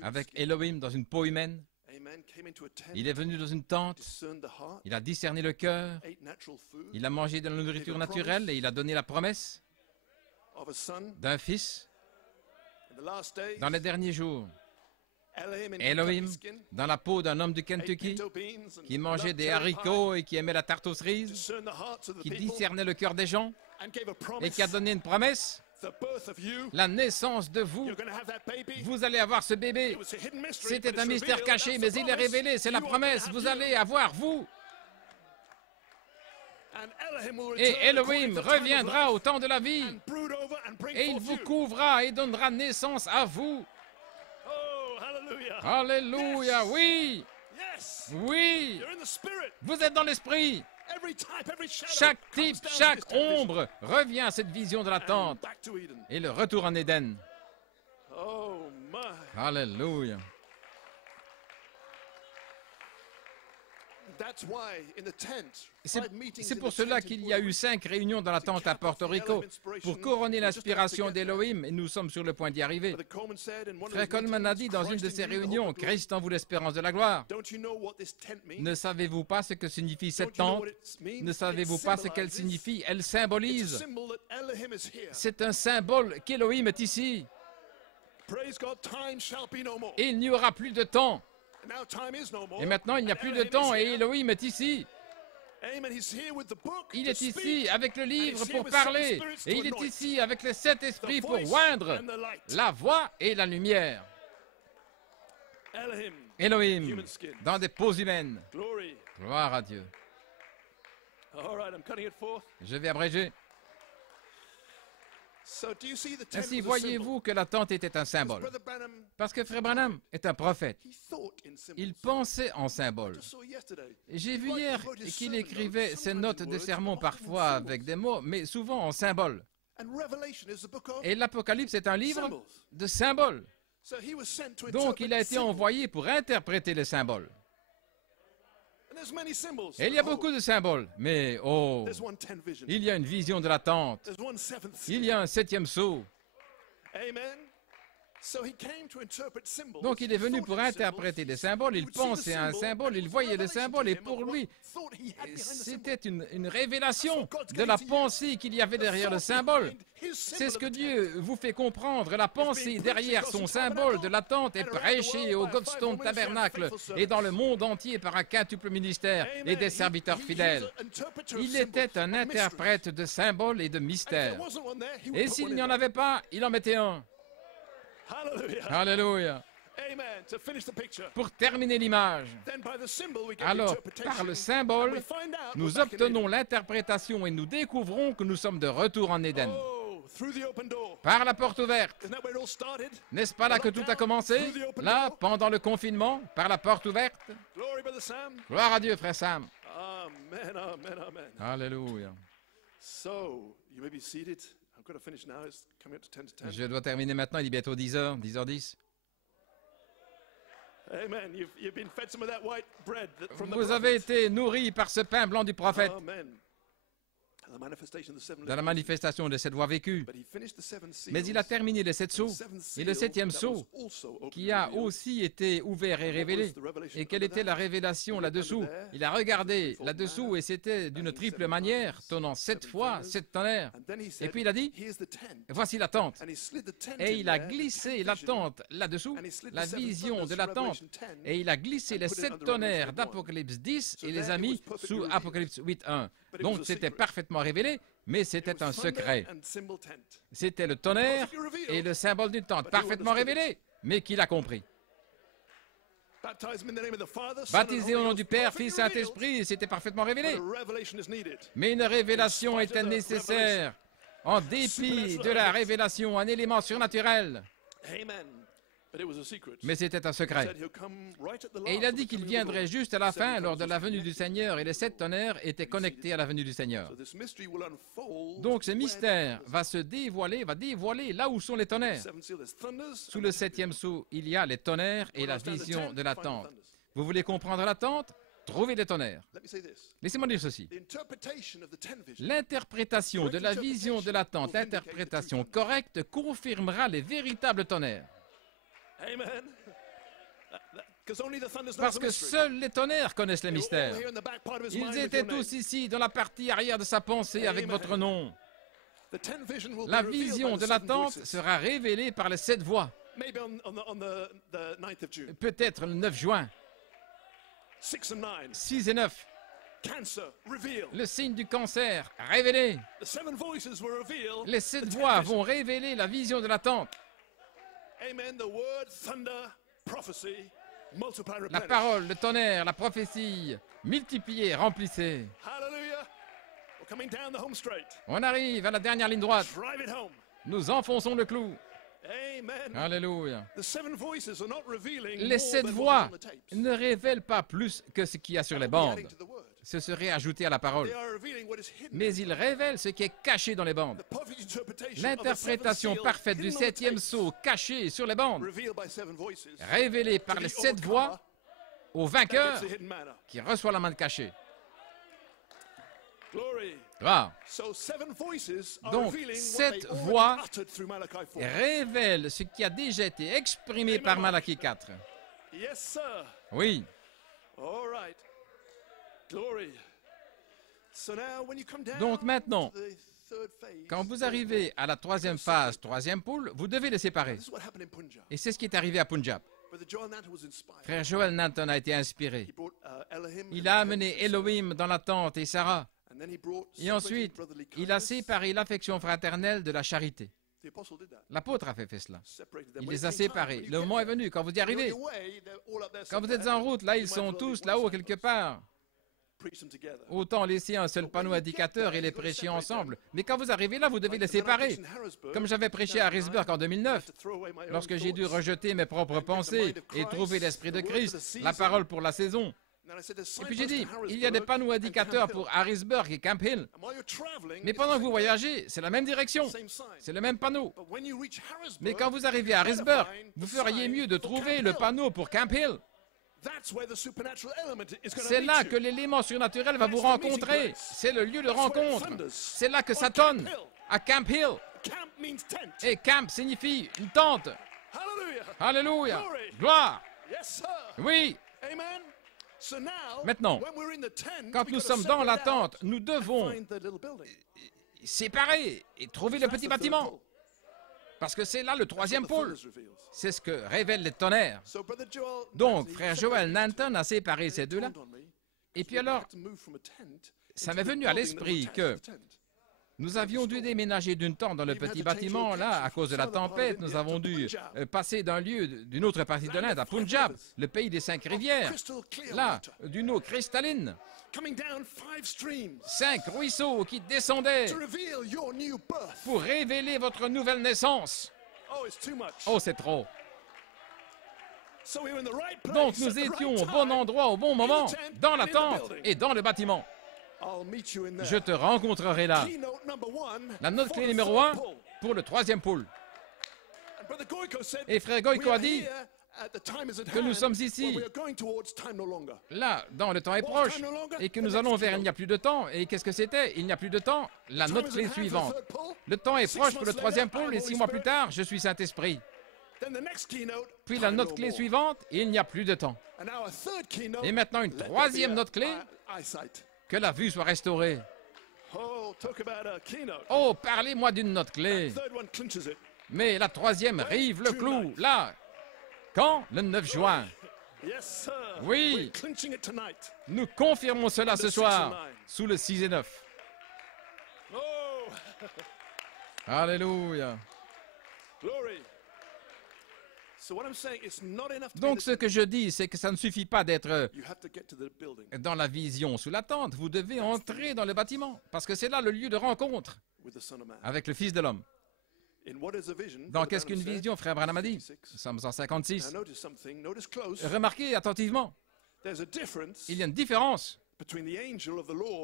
avec Elohim dans une peau humaine. Il est venu dans une tente. Il a discerné le cœur. Il a mangé de la nourriture naturelle et il a donné la promesse d'un fils. Dans les derniers jours, Elohim, dans la peau d'un homme du Kentucky, qui mangeait des haricots et qui aimait la tarte aux cerises, qui discernait le cœur des gens et qui a donné une promesse, la naissance de vous, vous allez avoir ce bébé. C'était un mystère caché, mais il est révélé, c'est la promesse, vous allez avoir vous. Et Elohim reviendra au temps de la vie, et il vous couvrira et donnera naissance à vous. Alléluia, oui, oui, vous êtes dans l'esprit. Chaque type, chaque ombre revient à cette vision de la tente et le retour en Éden. Alléluia. C'est pour cela qu'il y a eu 5 réunions dans la tente à Porto Rico pour couronner l'inspiration d'Elohim, et nous sommes sur le point d'y arriver. Frère Coleman a dit dans une de ces réunions, Christ en vous l'espérance de la gloire. Ne savez-vous pas ce que signifie cette tente? Ne savez-vous pas ce qu'elle signifie? Elle symbolise. C'est un symbole qu'Elohim est ici. Et il n'y aura plus de temps. Et maintenant, il n'y a plus de temps et Elohim est ici. Il est ici avec le livre pour parler. Et il est ici avec les 7 esprits pour oindre la voix et la lumière. Elohim, dans des peaux humaines. Gloire à Dieu. Je vais abréger. Ainsi, voyez-vous que la tente était un symbole. Parce que Frère Branham est un prophète. Il pensait en symbole. J'ai vu hier qu'il écrivait ses notes de sermons parfois avec des mots, mais souvent en symboles. Et l'Apocalypse est un livre de symboles. Donc, il a été envoyé pour interpréter les symboles. Et il y a beaucoup de symboles, mais oh, il y a une vision de la tente. Il y a un 7e sceau. Donc il est venu pour interpréter des symboles, il pensait à un symbole, il voyait le symbole, et pour lui, c'était une révélation de la pensée qu'il y avait derrière le symbole. C'est ce que Dieu vous fait comprendre, la pensée derrière son symbole de la tente est prêchée au Godstone Tabernacle et dans le monde entier par un quintuple ministère et des serviteurs fidèles. Il était un interprète de symboles et de mystères. Et s'il n'y en avait pas, il en mettait un. Alléluia. Pour terminer l'image, alors, par le symbole, nous obtenons l'interprétation et nous découvrons que nous sommes de retour en Éden. Par la porte ouverte. N'est-ce pas là que tout a commencé? Là, pendant le confinement, par la porte ouverte. Gloire à Dieu, frère Sam. Alléluia. Je dois terminer maintenant, il est bientôt 10h, 10h10. Vous avez été nourris par ce pain blanc du prophète. Dans la manifestation de cette voie vécue. Mais il a terminé les 7 sceaux. Et le 7e sceau, qui a aussi été ouvert et révélé. Et quelle était la révélation là-dessous? Il a regardé là-dessous et c'était d'une triple manière, tonnant 7 fois 7 tonnerres. Et puis il a dit, voici la tente. Et il a glissé la tente là-dessous, la vision de la tente. Et il a glissé les 7 tonnerres d'Apocalypse 10 et les a mis sous Apocalypse 8.1. Donc c'était parfaitement révélé, mais c'était un secret. C'était le tonnerre et le symbole d'une tente, parfaitement révélé, mais qu'il a compris. Baptisé au nom du Père, Fils, Saint-Esprit, c'était parfaitement révélé. Mais une révélation était nécessaire. En dépit de la révélation, un élément surnaturel. Mais c'était un secret. Et il a dit qu'il viendrait juste à la fin, lors de la venue du Seigneur, et les 7 tonnerres étaient connectés à la venue du Seigneur. Donc ce mystère va se dévoiler, là où sont les tonnerres. Sous le 7e sceau, il y a les tonnerres et la vision de la tente. Vous voulez comprendre la tente? Trouvez les tonnerres. Laissez-moi dire ceci. L'interprétation de la vision de la tente, interprétation correcte, confirmera les véritables tonnerres. Parce que seuls les tonnerres connaissent les mystères. Ils étaient tous ici dans la partie arrière de sa pensée avec votre nom. La vision de la tente sera révélée par les 7 voix. Peut-être le 9 juin. 6 et 9. Le signe du cancer, révélé. Les 7 voix vont révéler la vision de la tente. La parole, le tonnerre, la prophétie, multipliez, remplissez. On arrive à la dernière ligne droite. Nous enfonçons le clou. Alléluia. Les 7 voix ne révèlent pas plus que ce qu'il y a sur les bandes. Ce serait ajouté à la parole. Mais ils révèlent ce qui est caché dans les bandes. L'interprétation parfaite du 7e sceau caché sur les bandes, révélée par les 7 voix au vainqueur qui reçoit la manne cachée. Gloire. Donc, 7 voix révèlent ce qui a déjà été exprimé par Malachie 4. Oui. Donc maintenant, quand vous arrivez à la 3e phase, 3e poule, vous devez les séparer. Et c'est ce qui est arrivé à Punjab. Frère Joel Nanton a été inspiré. Il a amené Elohim dans la tente et Sarah. Et ensuite, il a séparé l'affection fraternelle de la charité. L'apôtre a fait cela. Il les a séparés. Le moment est venu, quand vous y arrivez. Quand vous êtes en route, là, ils sont tous là-haut quelque part. Autant laisser un seul panneau indicateur et les prêcher ensemble. Mais quand vous arrivez là, vous devez les séparer. Comme j'avais prêché à Harrisburg en 2009, lorsque j'ai dû rejeter mes propres pensées et trouver l'Esprit de Christ, la parole pour la saison. Et puis j'ai dit, il y a des panneaux indicateurs pour Harrisburg et Camp Hill. Mais pendant que vous voyagez, c'est la même direction. C'est le même panneau. Mais quand vous arrivez à Harrisburg, vous feriez mieux de trouver le panneau pour Camp Hill. C'est là que l'élément surnaturel va vous rencontrer. C'est le lieu de rencontre. C'est là que ça tonne, à Camp Hill. Et camp signifie une tente. Alléluia. Gloire. Oui. Maintenant, quand nous sommes dans la tente, nous devons séparer et trouver le petit bâtiment. Parce que c'est là le 3e pôle. C'est ce que révèlent les tonnerres. Donc, frère Joel Nanton a séparé ces deux-là. Et puis alors, ça m'est venu à l'esprit que nous avions dû déménager d'une tente dans le petit bâtiment, là, à cause de la tempête. Nous avons dû passer d'un lieu, d'une autre partie de l'Inde, à Punjab, le pays des 5 rivières. Là, d'une eau cristalline. 5 ruisseaux qui descendaient pour révéler votre nouvelle naissance. Oh, c'est trop. Donc, nous étions au bon endroit, au bon moment, dans la tente et dans le bâtiment. Je te rencontrerai là. La note clé numéro 1 pour le 3e pôle. Et frère Goyko a dit que nous sommes ici, là, dans le temps est proche, et que nous allons vers il n'y a plus de temps. Et qu'est-ce que c'était? Il n'y a plus de temps. La note clé suivante. Le temps est proche pour le 3e pôle, et 6 mois plus tard, je suis Saint-Esprit. Puis la note clé suivante, il n'y a plus de temps. Et maintenant, une 3e note clé, que la vue soit restaurée. Oh, parlez-moi d'une note clé. Mais la 3e rive le clou, là. Quand? Le 9 juin. Oui. Nous confirmons cela ce soir, sous le 6 et 9. Alléluia. Donc, ce que je dis, c'est que ça ne suffit pas d'être dans la vision sous la tente. Vous devez entrer dans le bâtiment, parce que c'est là le lieu de rencontre avec le Fils de l'homme. Dans qu'est-ce qu'une vision, frère Branham a dit? Nous sommes en 56. Remarquez attentivement, il y a une différence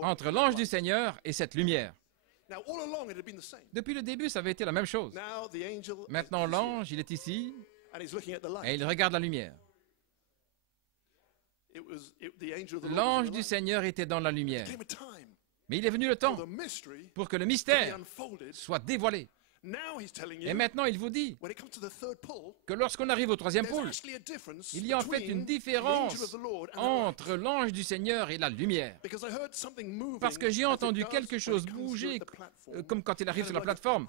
entre l'ange du Seigneur et cette lumière. Depuis le début, ça avait été la même chose. Maintenant, l'ange, il est ici, et il regarde la lumière. L'ange du Seigneur était dans la lumière. Mais il est venu le temps pour que le mystère soit dévoilé. Et maintenant, il vous dit que lorsqu'on arrive au troisième pôle, il y a en fait une différence entre l'ange du Seigneur et la lumière. Parce que j'ai entendu quelque chose bouger, comme quand il arrive sur la plateforme,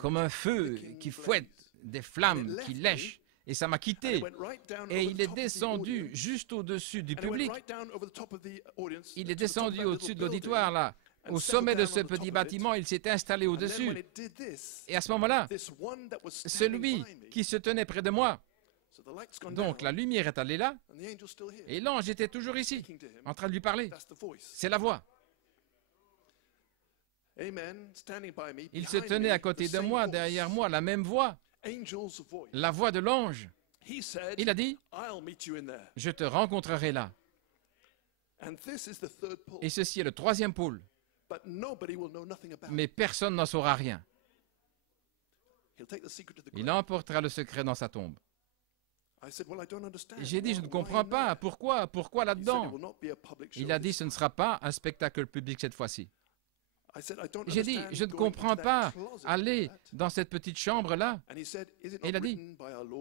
comme un feu qui fouette, des flammes qui lèchent. Et ça m'a quitté. Et il est descendu juste au-dessus du public. Il est descendu au-dessus de l'auditoire, là. Au sommet de ce petit bâtiment, il s'est installé au-dessus. Et à ce moment-là, celui qui se tenait près de moi, donc la lumière est allée là, et l'ange était toujours ici, en train de lui parler. C'est la voix. Il se tenait à côté de moi, derrière moi, la même voix, la voix de l'ange. Il a dit, « Je te rencontrerai là. » Et ceci est le troisième pôle. Mais personne n'en saura rien. Il emportera le secret dans sa tombe. J'ai dit, je ne comprends pas. Pourquoi là-dedans? Il a dit, ce ne sera pas un spectacle public cette fois-ci. J'ai dit, je ne comprends pas. Allez dans cette petite chambre-là. Et il a dit,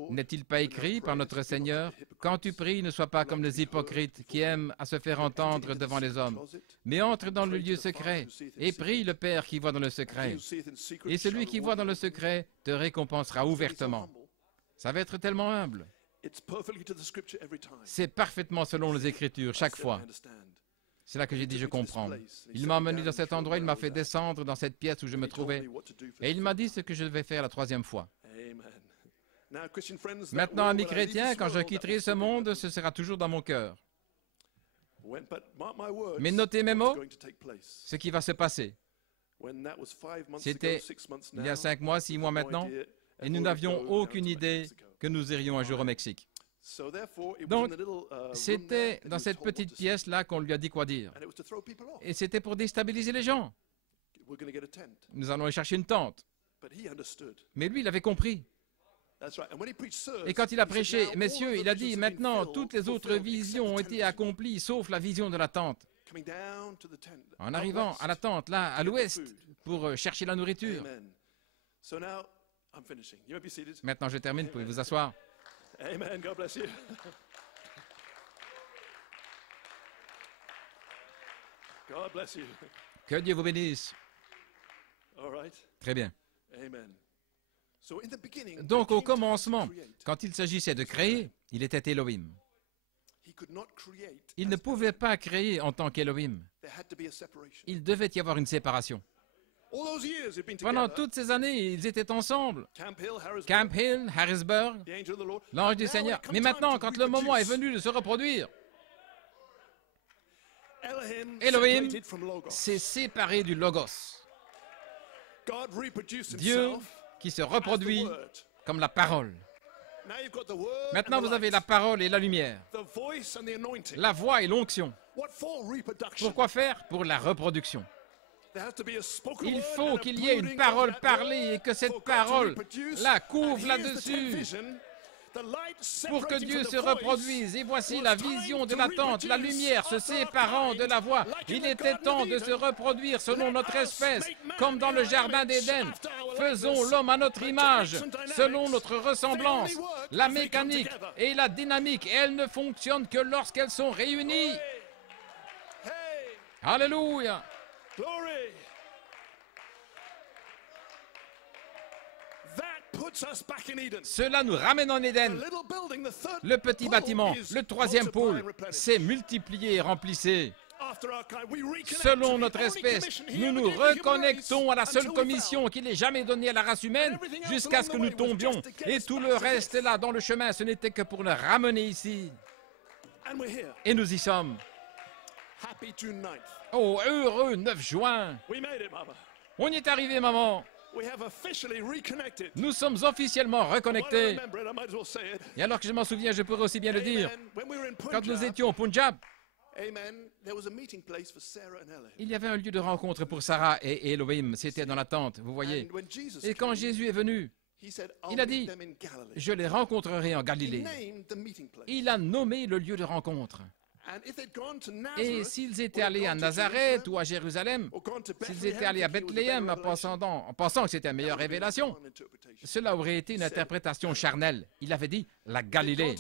n'est-il pas écrit par notre Seigneur, quand tu pries, ne sois pas comme les hypocrites qui aiment à se faire entendre devant les hommes, mais entre dans le lieu secret et prie le Père qui voit dans le secret. Et celui qui voit dans le secret te récompensera ouvertement. Ça va être tellement humble. C'est parfaitement selon les Écritures, chaque fois. C'est là que j'ai dit, je comprends. Il m'a emmené dans cet endroit, il m'a fait descendre dans cette pièce où je me trouvais, et il m'a dit ce que je devais faire la troisième fois. Maintenant, amis chrétiens, quand je quitterai ce monde, ce sera toujours dans mon cœur. Mais notez mes mots, ce qui va se passer. C'était il y a 5 mois, 6 mois maintenant, et nous n'avions aucune idée que nous irions un jour au Mexique. Donc, c'était dans cette petite pièce-là qu'on lui a dit quoi dire. Et c'était pour déstabiliser les gens. Nous allons aller chercher une tente. Mais lui, il avait compris. Et quand il a prêché, messieurs, il a dit, maintenant, toutes les autres visions ont été accomplies, sauf la vision de la tente. En arrivant à la tente, là, à l'ouest, pour chercher la nourriture. Maintenant, je termine, pouvez vous asseoir. Amen. God bless you. God bless you. Que Dieu vous bénisse. All right. Très bien. Amen. So in the beginning, donc au commencement, quand il s'agissait de créer, il était Elohim. Il ne pouvait pas créer en tant qu'Elohim. Il devait y avoir une séparation. Pendant toutes ces années, ils étaient ensemble. Camp Hill, Harrisburg, l'ange du Seigneur. Mais maintenant, quand le moment est venu de se reproduire, Elohim s'est séparé du Logos. Dieu qui se reproduit comme la parole. Maintenant, vous avez la parole et la lumière, la voix et l'onction. Pourquoi faire? Pour la reproduction. Il faut qu'il y ait une parole parlée et que cette parole-là couvre là-dessus pour que Dieu se reproduise. Et voici la vision de la tente, la lumière se séparant de la voix. Il était temps de se reproduire selon notre espèce, comme dans le jardin d'Éden. Faisons l'homme à notre image, selon notre ressemblance. La mécanique et la dynamique, elles ne fonctionnent que lorsqu'elles sont réunies. Alléluia! Glory. Cela nous ramène en Éden. Le petit bâtiment, le troisième pôle, s'est multiplié et remplissé. Selon notre espèce, nous nous reconnectons à la seule commission qu'il ait jamais donnée à la race humaine jusqu'à ce que nous tombions. Et tout le reste est là dans le chemin. Ce n'était que pour le ramener ici. Et nous y sommes. Oh, heureux 9 juin. On y est arrivé, maman. Nous sommes officiellement reconnectés. Et alors que je m'en souviens, je pourrais aussi bien le dire. Quand nous étions au Punjab, il y avait un lieu de rencontre pour Sarah et Elohim. C'était dans la tente, vous voyez. Et quand Jésus est venu, il a dit, je les rencontrerai en Galilée. Il a nommé le lieu de rencontre. Et s'ils étaient allés à Nazareth ou à Jérusalem, s'ils étaient allés à Bethléem en pensant que c'était une meilleure révélation, cela aurait été une interprétation charnelle. Il avait dit la Galilée.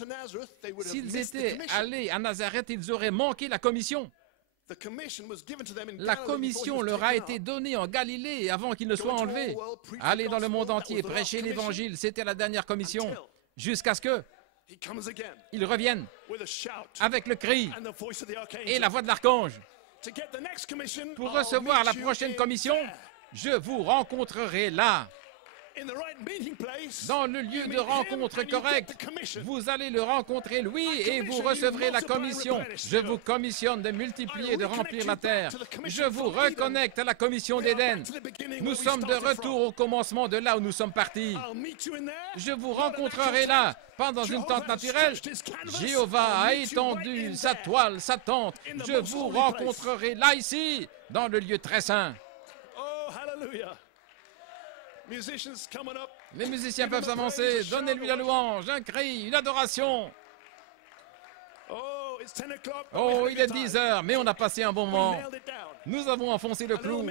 S'ils étaient allés à Nazareth, ils auraient manqué la commission. La commission leur a été donnée en Galilée avant qu'ils ne soient enlevés. Aller dans le monde entier, prêcher l'évangile, c'était la dernière commission. Jusqu'à ce qu'ils reviennent avec le cri et la voix de l'archange. Pour recevoir la prochaine commission, je vous rencontrerai là. Dans le lieu de rencontre correct, vous allez le rencontrer, lui, et vous recevrez la commission. Je vous commissionne de multiplier, de remplir la terre. Je vous reconnecte à la commission d'Éden. Nous sommes de retour au commencement de là où nous sommes partis. Je vous rencontrerai là, pas dans une tente naturelle. Jéhovah a étendu sa toile, sa tente. Je vous rencontrerai là, ici, dans le lieu très saint. Les musiciens peuvent s'avancer. Donnez-lui la louange, un cri, une adoration. Oh, il est 10 heures, mais on a passé un bon moment. Nous avons enfoncé le clou.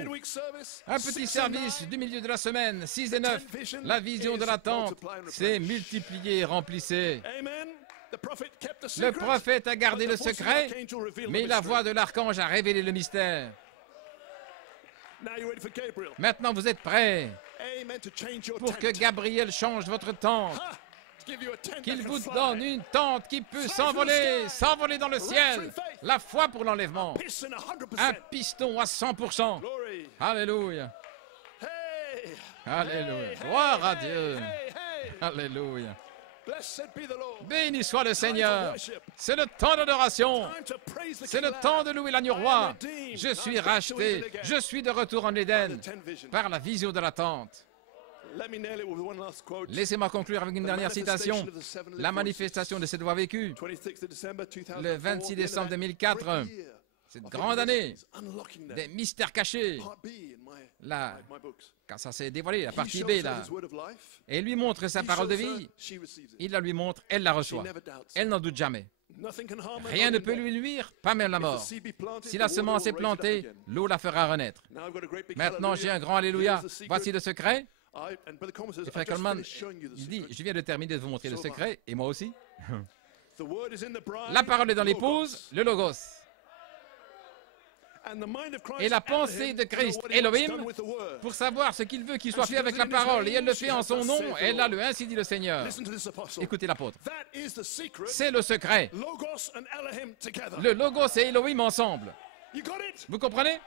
Un petit service du milieu de la semaine, 6 et 9. La vision de l'attente, c'est multiplier, remplissez. Le prophète a gardé le secret, mais la voix de l'archange a révélé le mystère. Maintenant, vous êtes prêts pour que Gabriel change votre tente, qu'il vous donne une tente qui peut s'envoler dans le ciel, la foi pour l'enlèvement, un piston à 100%. Alléluia. Alléluia. Gloire à Dieu. Alléluia. Béni soit le Seigneur. C'est le temps d'adoration. C'est le temps de louer l'agneau roi. Je suis racheté. Je suis de retour en Éden par la vision de la tente. Laissez-moi conclure avec une dernière citation. La manifestation de cette voie vécue. Le 26 décembre 2004, cette grande année des mystères cachés. Là, quand ça s'est dévoilé, la partie B, là, et lui montre sa parole de vie, il la lui montre, elle la reçoit. Elle n'en doute jamais. Rien ne peut lui nuire, pas même la mort. Si la semence est plantée, l'eau la fera renaître. Maintenant, j'ai un grand alléluia. Voici le secret. Et Frère Coleman, il dit, je viens de terminer de vous montrer le secret, et moi aussi. La parole est dans l'épouse, le logos. Et la pensée de Christ, Elohim, pour savoir ce qu'il veut qu'il soit fait avec la parole, et elle le fait en son nom, elle a le ainsi dit le Seigneur. Écoutez l'apôtre. C'est le secret. Le logos et Elohim ensemble. Vous comprenez?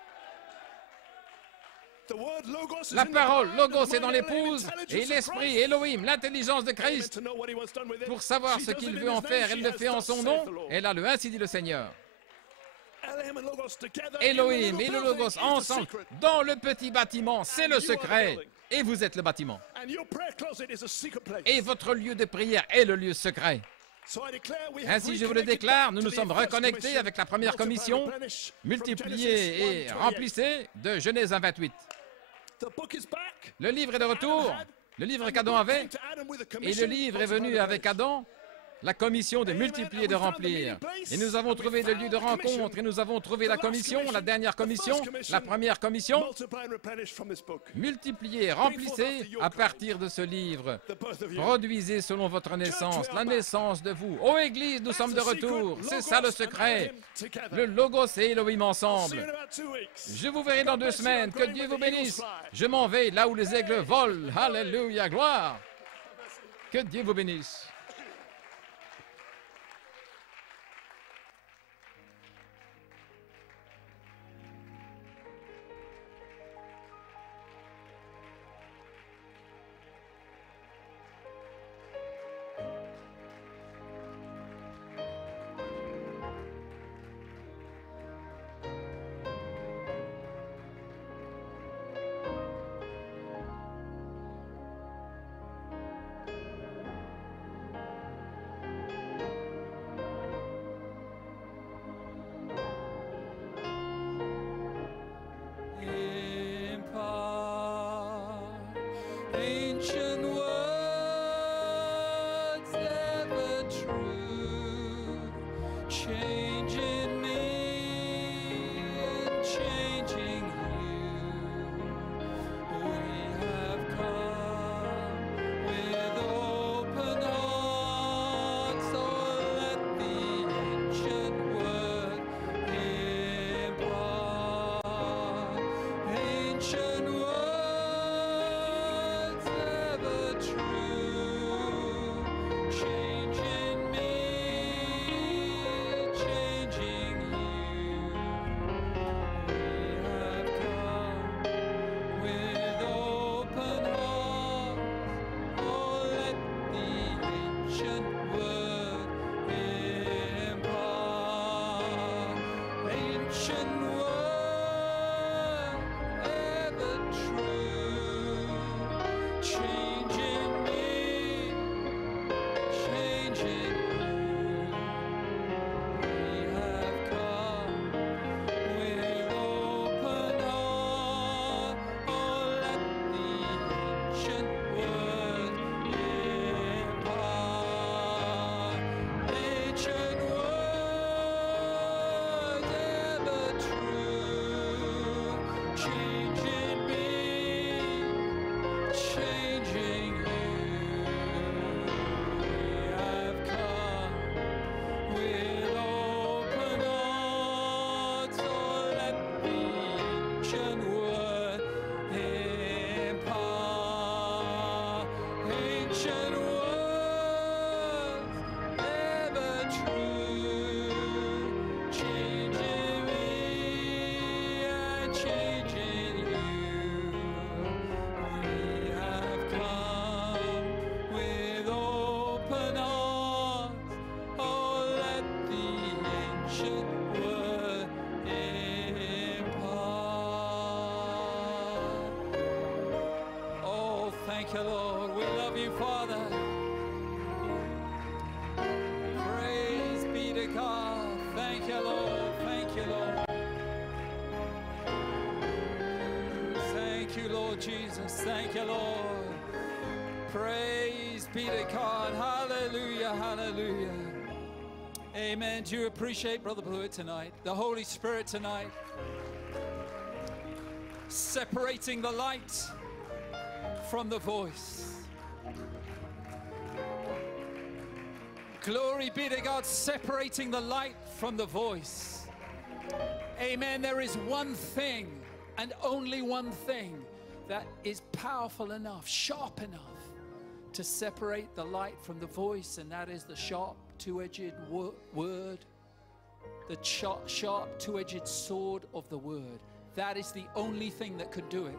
La parole, logos, est dans l'épouse, et l'esprit, Elohim, l'intelligence de Christ, pour savoir ce qu'il veut en faire, elle le fait en son nom, elle a le ainsi dit le Seigneur. Elohim et le logos ensemble, dans le petit bâtiment, c'est le secret, et vous êtes le bâtiment. Et votre lieu de prière est le lieu secret. Ainsi, je vous le déclare, nous nous sommes reconnectés avec la première commission, multipliez et remplissez, de Genèse 1:28. Le livre est de retour, le livre qu'Adam avait, et le livre est venu avec Adam, la commission de multiplier et de remplir. Et nous avons trouvé le lieu de rencontre, et nous avons trouvé la commission, la dernière commission, la première commission. Multipliez, remplissez à partir de ce livre. Produisez selon votre naissance, la naissance de vous. Ô Église, nous sommes de retour. C'est ça le secret. Le logos et Elohim ensemble. Je vous verrai dans 2 semaines. Que Dieu vous bénisse. Je m'en vais là où les aigles volent. Alléluia, gloire. Que Dieu vous bénisse. you, Lord. We love you, Father. Praise be to God. Thank you, Lord. Thank you, Lord. Thank you, Lord Jesus. Thank you, Lord. Praise be to God. Hallelujah, hallelujah. Amen. Do you appreciate Brother Blewett tonight? The Holy Spirit tonight. Separating the light from the voice. Glory be to God, separating the light from the voice. Amen. There is one thing and only one thing that is powerful enough, sharp enough to separate the light from the voice, and that is the sharp two-edged word, the sharp two-edged sword of the word. That is the only thing that could do it.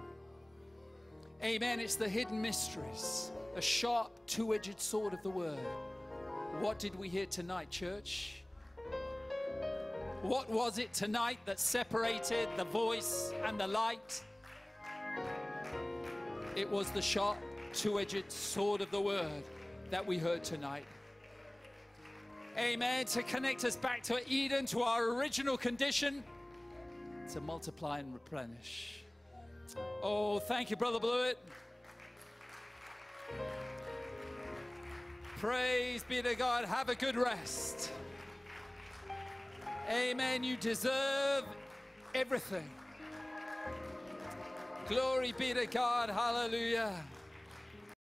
Amen. It's the hidden mysteries, the sharp two-edged sword of the word. What did we hear tonight, church? What was it tonight that separated the voice and the light? It was the sharp two-edged sword of the word that we heard tonight. Amen. To connect us back to Eden, to our original condition, to multiply and replenish. Oh, thank you, Brother Blewett. Praise be to God. Have a good rest. Amen. You deserve everything. Glory be to God. Hallelujah.